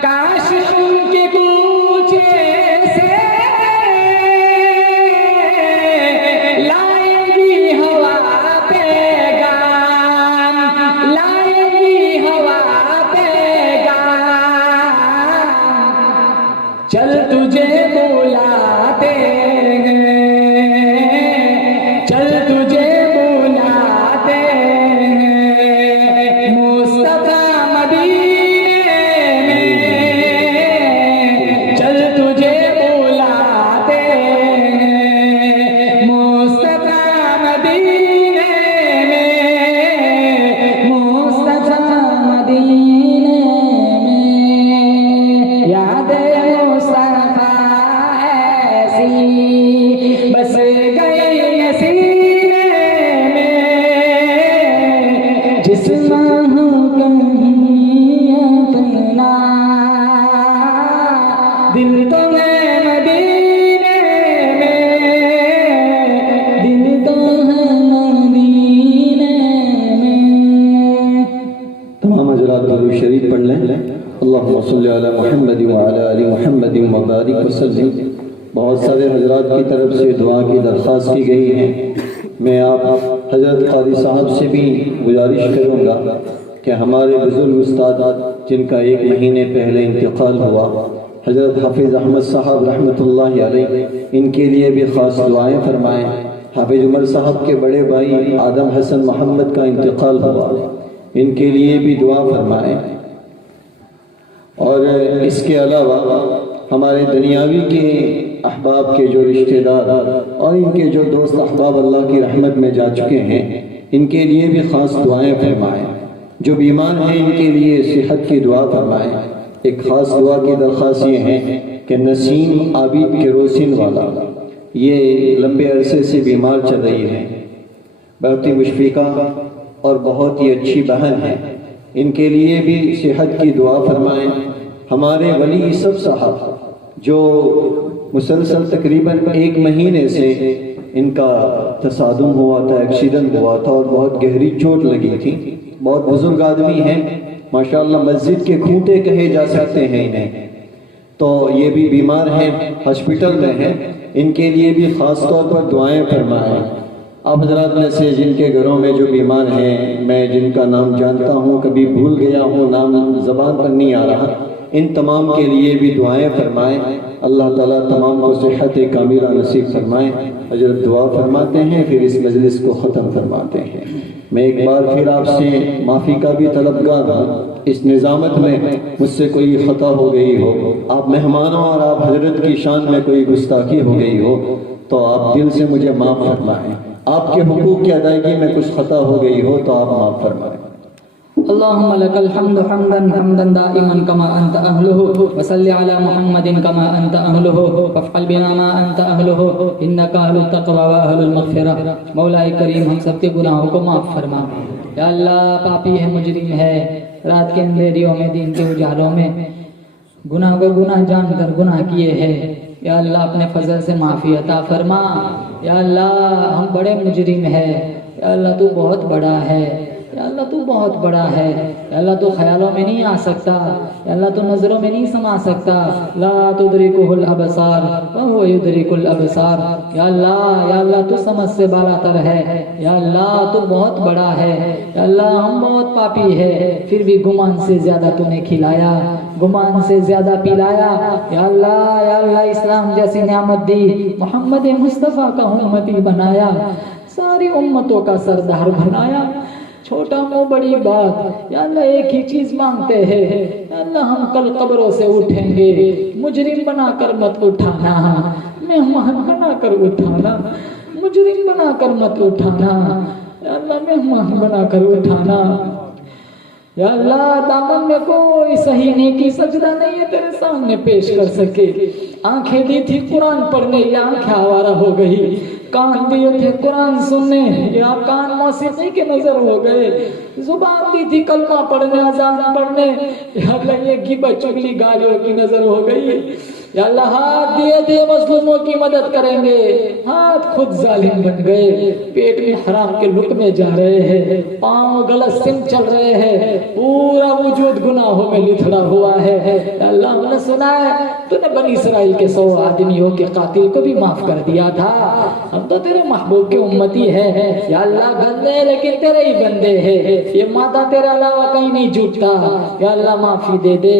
काश उनके कूचे से लाएंगी हवा पैगाम, लाएंगी हवा पैगाम, चल तुझे बुलाते हैं, चल तुझे बुलाते हैं मुस्तफा मदीने में, चल तुझे बुलाते हैं मुस्तफा मदीने में, मुस्तफा मदीने में। याद मुस्तफा ऐसी बस गई सीने में, जिस्म हूँ कहीं अपना, दिल तो है मदीने में, दिल तो है मदीने में। तमाम हज़रात दुरूद शरीफ पढ़ लें। अल्लाहुम्मा सल्ली अला मुहम्मद व अला आलि मुहम्मद व बारिक वसल्लिम। बहुत सारे हज़रात की तरफ से दुआ की दरख्वास्त की गई है। मैं आप हज़रत क़ारी साहब से भी गुजारिश करूँगा कि हमारे बुज़ुर्ग उस्ताद जिनका 1 महीने पहले इंतकाल हुआ, हज़रत हाफिज़ अहमद साहब रहमतुल्लाहि अलैह, इनके लिए भी ख़ास दुआएँ फरमाएँ। हाफिज़ उमर साहब के बड़े भाई आदम हसन मोहम्मद का इंतकाल हुआ, इनके लिए भी दुआ फरमाएँ। और इसके अलावा हमारे दुनियावी के अहबाब के जो रिश्तेदार और इनके जो दोस्त अहबाब अल्लाह की रहमत में जा चुके हैं, इनके लिए भी ख़ास दुआएं फरमाएँ। जो बीमार हैं इनके लिए सेहत की दुआ फरमाएँ। एक ख़ास दुआ की दरख्वास्त ये है कि नसीम आबिद केरोसिन वाला, ये लंबे अरसे से बीमार चल रही है, बहुत ही मुशफ़िका और बहुत ही अच्छी बहन है, इनके लिए भी सेहत की दुआ फरमाएँ। हमारे वली यूसुफ साहब जो मुसलसल तकरीबन 1 महीने से इनका तसादुम हुआ था, एक्सीडेंट हुआ था और बहुत गहरी चोट लगी थी। बहुत बुजुर्ग आदमी हैं, माशाअल्लाह मस्जिद के खूंटे कहे जा सकते हैं इन्हें। तो ये भी बीमार हैं, हॉस्पिटल में हैं, इनके लिए भी ख़ास तौर पर दुआएं फरमाएं। आप हजरात में से जिनके घरों में जो बीमार हैं, मैं जिनका नाम जानता हूँ, कभी भूल गया हूँ, नाम ज़बान पर नहीं आ रहा, इन तमाम के लिए भी दुआएं फरमाएं। अल्लाह ताला तमाम को सेहत कामिला नसीब फरमाएं। हजरत दुआ फरमाते हैं, फिर इस मजलिस को ख़त्म फरमाते हैं। मैं एक बार फिर आपसे माफ़ी का भी तलबगार हूँ, इस निज़ामत में मुझसे कोई ख़ता हो गई हो, आप मेहमानों और आप हजरत की शान में कोई गुस्ताखी हो गई हो, तो आप दिल से मुझे माफ़ फरमाएँ। आपके हुकूक की अदायगी में कुछ ख़ता हो गई हो तो आप माफ़ फरमाएँ। अल्लाहुम्मा लकल हम्दु हम्दन हम्दन दाइमन कमा अंत अहलुहु व सल्लि अला मुहम्मदिन कमा अंत अहलुहु वफ़अल बिना मा अंत अहलुहु इन्नका अहलुत तक़वा व अहलुल मग़फ़िरह। मौलाए करीम हम सबके गुनाहों को माफ़ फरमा। या अल्लाह, पापी है, मुजरिम है, रात के अंधेरियों में, दिन के उजालों में गुनाह को गुनाह जानकर गुनाह किए हैं। या अल्लाह, अपने फजल से माफ़ी अता फरमा। या अल्लाह, हम बड़े मुजरिम है। या अल्लाह, तू बहुत बड़ा है। या अल्लाह, तू बहुत बड़ा है। या अल्लाह, तू ख्यालों में नहीं आ सकता। या अल्लाह, तू नज़रों में नहीं समा सकता। ला तुदरिकुहुल अबसार व हुवा युदरिकुल अबसार। या अल्लाह, तू समझ से बालातर है। या अल्लाह, तू बहुत बड़ा है। या अल्लाह, हम बहुत पापी है, फिर भी गुमान से ज़्यादा तूने खिलाया, गुमान से ज़्यादा पिलाया। या अल्लाह, इस्लाम जैसी नियामत दी, मोहम्मद मुस्तफ़ा का उम्मती बनाया, सारी उम्मतों का सरदार बनाया। छोटा मुँह बड़ी बात। या अल्लाह, एक ही चीज मांगते हैं। या अल्लाह, हम कल कब्रों से उठेंगे, मुजरिम बनाकर मत उठाना, मेहमान बनाकर उठाना, मुजरिम बनाकर मत उठाना। या अल्लाह, मेहमान बनाकर उठाना। या अल्लाह, दामन में कोई सही नेकी सजदा नहीं है तेरे सामने पेश कर सके। आंखें दी थी कुरान पढ़ने, या आंखें आवारा हो गई। कान दिए थे कुरान सुनने, या कान मौसीकी के नजर हो गए। जुबान दी थी कलमा पढ़ने, अजान पढ़ने, या अल्लाह, ये गिबत चुगली गालियों की नजर हो गई। या अल्लाह हाथ दिए थे मजलूमों की मदद करेंगे, हाथ खुद जालिम बन गए, पेट में हराम के लुकमे जा रहे हैं, पांव गलत सिम चल रहे हैं, पूरा वजूद गुनाहों में लिथड़ा हुआ है। या अल्लाह हमने सुना है तूने बनी इसराइल के 100 आदमियों के कातिल को भी माफ कर दिया था, हम तो तेरे महबूब के उम्मती है। या अल्लाह गंदे लेकिन तेरे ही बंदे हैं, ये माता तेरे अलावा कहीं नहीं झूठता। या अल्लाह माफी दे दे,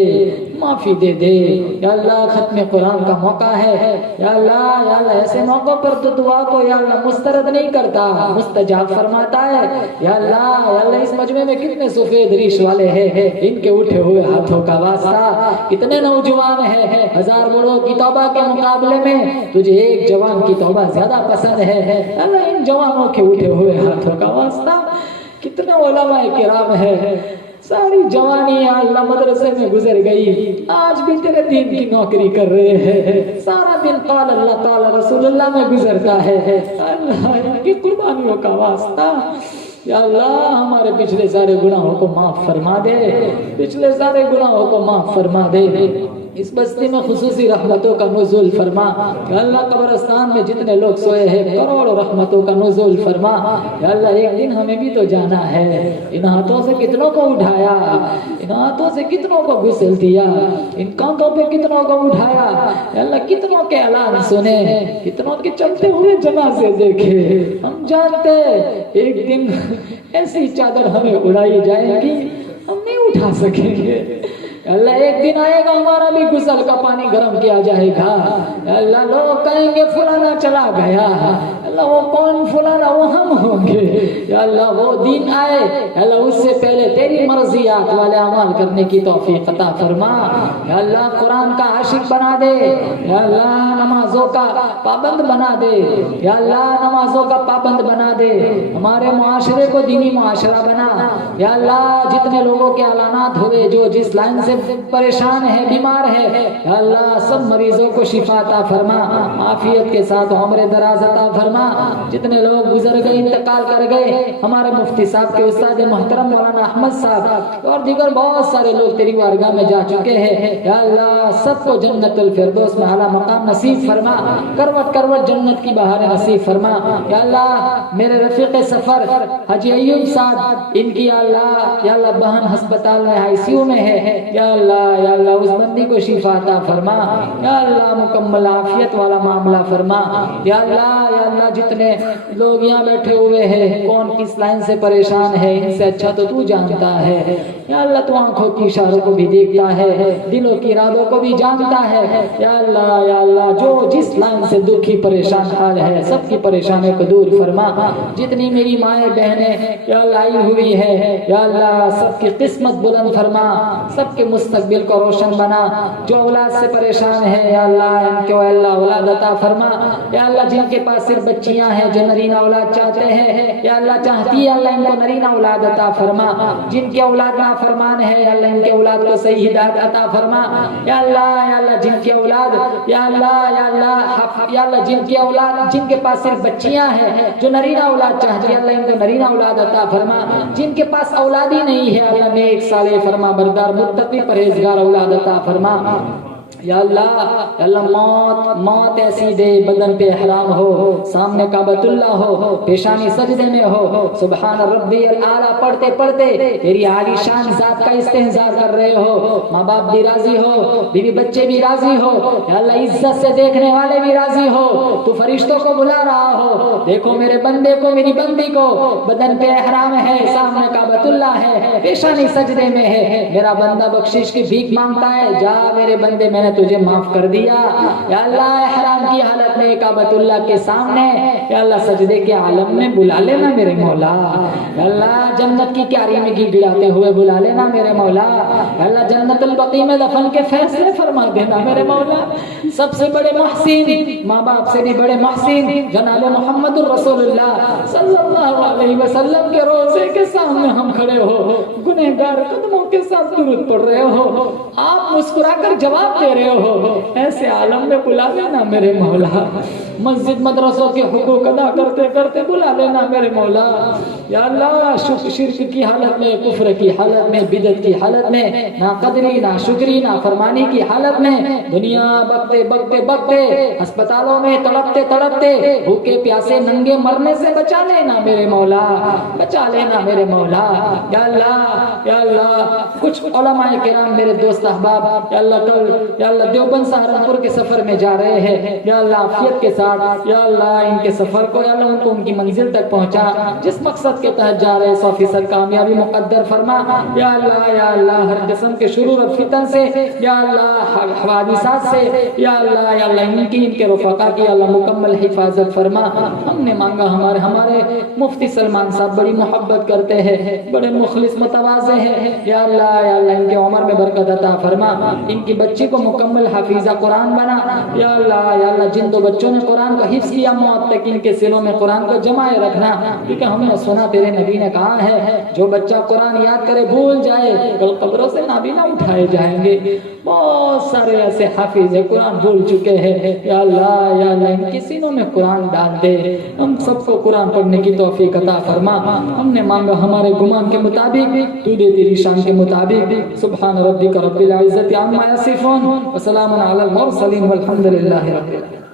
माफी दे दे। या अल्लाह खत्म कुरान का मौका है, या अल्लाह ऐसे मौकों पर तो दुआ को या अल्लाह मुस्तरद नहीं करता, मुस्तजाब फरमाता है। या अल्लाह इस मजमे में कितने सफेद रीश वाले हैं, इनके उठे हुए हाथों का वास्ता, कितने नौजवान हैं, 1000 बड़ों की तौबा के मुकाबले में तुझे एक जवान की तौबा ज्यादा पसंद है। अल्लाह इन जवानों के उठे हुए हाथों का वास्ता, कितने उलमाए किराम है, सारी जवानी या अल्लाह मदरसे में गुजर गई, आज भी तेरे दीन की नौकरी कर रहे हैं, सारा दिन काल अल्लाह ताला रसूलुल्लाह में गुजरता है। अल्लाह इनकी कुर्बानियों का वास्ता, या अल्लाह हमारे पिछले सारे गुनाहों को माफ फरमा दे, पिछले सारे गुनाहों को माफ फरमा दे। इस बस्ती में खुसूसी रहमतों का नुज़ुल फरमा। या अल्लाह कब्रिस्तान में जितने लोग सोए हैं करोड़ों रहमतों का नुज़ुल फरमा। या अल्लाह एक दिन हमें भी तो जाना है, इन हाथों से कितनों को उठाया, इन हाथों से कितनों को गुस्ल दिया, इन कांधों पे कितनों को उठाया। या अल्लाह कितनों के ऐलान सुने, कितनों के चलते हुए जनाजे देखे। हम जानते एक दिन ऐसी चादर हमें उड़ाई जाएगी, हम नहीं उठा सकेंगे। अल्लाह एक दिन आएगा हमारा भी गुस्ल का पानी गर्म किया जाएगा। अल्लाह लोग कहेंगे फलाना चला गया, अल्लाह वो कौन फलाना, वो हम होंगे। या अल्लाह वो दिन आए, अल्लाह उससे पहले तेरी मर्जियात वाले अमल करने की तौफीक अता फरमा। या अल्लाह कुरान का आशिक बना दे, या अल्लाह नमाजों का पाबंद बना दे, या अल्लाह नमाजों का पाबंद बना दे, हमारे मुआशरे को दीनी मुआशरा बना। या अल्लाह जितने लोगों के ऐलानात हुए जो जिस लाइन से परेशान है, बीमार है, या अल्लाह सब मरीजों को शिफा अता फरमा, आफियत के साथ उम्र दराज अता फरमा। जितने लोग गुजर गए, इंतकाल कर गए, हमारे मुफ्ती साहब के उस्ताद मोहतरम मौलाना अहमद साहब और दीगर बहुत सारे लोग तेरी वारगाह में जा चुके हैं। या अल्लाह सबको जन्नतुल फिरदौस में आला मकाम नसीब फरमा, करवट करवट जन्नत की बहारें नसीब फरमा। या अल्लाह मेरे रफीक सफर हाजी अय्यूब साहब, इनकी या अल्लाह बहन अस्पताल में ICU में है। या अल्लाह उस बंदी को शिफा अता फरमा। या अल्लाह मुकम्मल आफियत वाला मामला फरमा। या अल्लाह जितने लोग यहाँ बैठे हुए हैं, कौन किस लाइन से परेशान है, इनसे अच्छा तो तू जानता है। या अल्लाह तू आंखों की इशारों को भी देखता है, दिलों की इरादों को भी जानता है। या अल्लाह जो जिस लाइन से दुखी परेशान हाल है, सबकी परेशानियों को दूर फरमा। जितनी मेरी माएँ बहनें या अल्लाह आई हुई है, या अल्लाह सबकी किस्मत बुलंद फरमा, सबके मुस्तकबिल को रोशन बना। जो औलाद से परेशान है, या अल्लाह इनको अल्लाह औलाद अता फरमा। या अल्लाह जिनके पास सिर्फ बच्चियां हैं, जो नरीना औलाद चाहते हैं, या अल्लाह चाहती है अल्लाह इनको नरीना औलाद अता फरमा। जिनके औलाद नाफरमान है, या अल्लाह इनके औलाद को सही हिदायत अता फरमा। या अल्लाह जिनके औलाद या अल्लाह जिनके औलाद जिनके पास सिर्फ बच्चियां हैं, जो नरीना औलाद चाहती है, अल्लाह इनको नरीना औलाद अता फरमा। जिनके पास औलाद ही नहीं है, अल्लाह नेक साले फरमा बरदार मुत्तकी परहेजगार औलाद अता फरमा। या अल्लाह मौत ऐसी दे बदन पे हराम हो, सामने काबतुल्लाह हो, पेशानी सजदे में हो, सुबहान रब्बियल आला पढ़ते पढ़ते तेरी आली शान जात का इस्तेहजार कर रहे हो। माँ बाप भी राजी हो, बीवी बच्चे भी राजी हो, या अल्लाह इज्जत से देखने वाले भी राजी हो। तू फरिश्तों को बुला रहा हो, देखो मेरे बंदे को, मेरी बंदी को, बदन पे हराम है, सामने काबतुल्लाह है, पेशानी सजदे में है, मेरा बंदा बख्शिश की भीख मांगता है, जा मेरे बंदे मैंने तुझे माफ कर दिया। या अल्लाह हराम की हालत में काबतुल्लाह के सामने, या अल्लाह सजदे के आलम में बुला लेना मेरे मौला। या अल्लाह जन्नत की क्यारी में घी गिराते हुए बुला लेना मेरे मौला। या अल्लाह जन्नतुल बकी में दफन के फैसले फरमा देना मेरे मौला। सबसे बड़े मोहसिन, माँ बाप से भी बड़े मोहसिन जनाब मोहम्मदुर रसूलुल्लाह सल्लल्लाहु अलैहि वसल्लम के रोज़े के सामने हम खड़े हो, गुनहगार कदमों के साथ दुरूद पढ़ रहे हो, आप मुस्कुराकर जवाब दे रहे रहे हो, ऐसे आलम में बुला लेना मेरे मौला। मस्जिद मदरसों के हुकूक अदा करते करते बुला लेना मेरे मौला। या अल्लाह शिर्क की हालत में, कुफ्र की हालत में, बिदत की हालत में, ना कदरी ना शुक्री ना फरमानी की हालत में दुनिया बकते बकते बकते अस्पतालों में तड़पते तड़पते भूखे प्यासे नंगे मरने से बचा लेना मेरे मौला, बचा लेना मेरे मौला। या अल्लाह कुछ उलमाए किराम मेरे दोस्त अहबाब या अल्लाह देवबंद सहारनपुर के सफर में जा रहे हैं, या अल्लाह आफियत के साथ या अल्लाह इनके सफर को या अल्लाह उनको उनकी मंजिल तक पहुंचा, जिस मकसद के तहत जा रहे 100% कामयाबी मुकद्दर फरमा। या अल्लाह हर किस्म के शुरूर और फितन से या अल्लाह हवादिसात से या अल्लाह इनकी इनके रफ़का की अल्लाह मुकम्मल हिफाजत फरमा। हमने मांगा हमारे मुफ्ती सलमान साहब बड़ी मोहब्बत करते हैं, बड़े मुखलिस मुतवाज़े हैं। या अल्लाह इनके उम्र में बरकत अता फरमा, इनकी बच्ची को मुकम्मल हाफिज़ा कुरान बना। या अल्लाह जिन दो बच्चों ने कुरान का हिफ्ज़ किया मौत तक इनके सिलों में कुरान को जमाए रखना, क्योंकि हमने सुना तेरे नबी ने कहा है जो बच्चा कुरान याद करे भूल जाए कल कब्रों से नाबीना उठाए जाएंगे। बहुत सारे ऐसे हाफिज़ कुरान भूल चुके हैं। या अल्लाह इनके सीनों में कुरान डाल दे, हम सबको कुरान पढ़ने की तौफीक अता फरमा। हमने मांगा हमारे गुमान के मुताबिक, तू दे तेरी शान के मुताबिक। सुब्हान रब्बिका रब्बिल इज्जति अम्मा यसिफून व सलामुन अलल मुरसलीन वल्हम्दुलिल्लाहि रब्बिल आलमीन।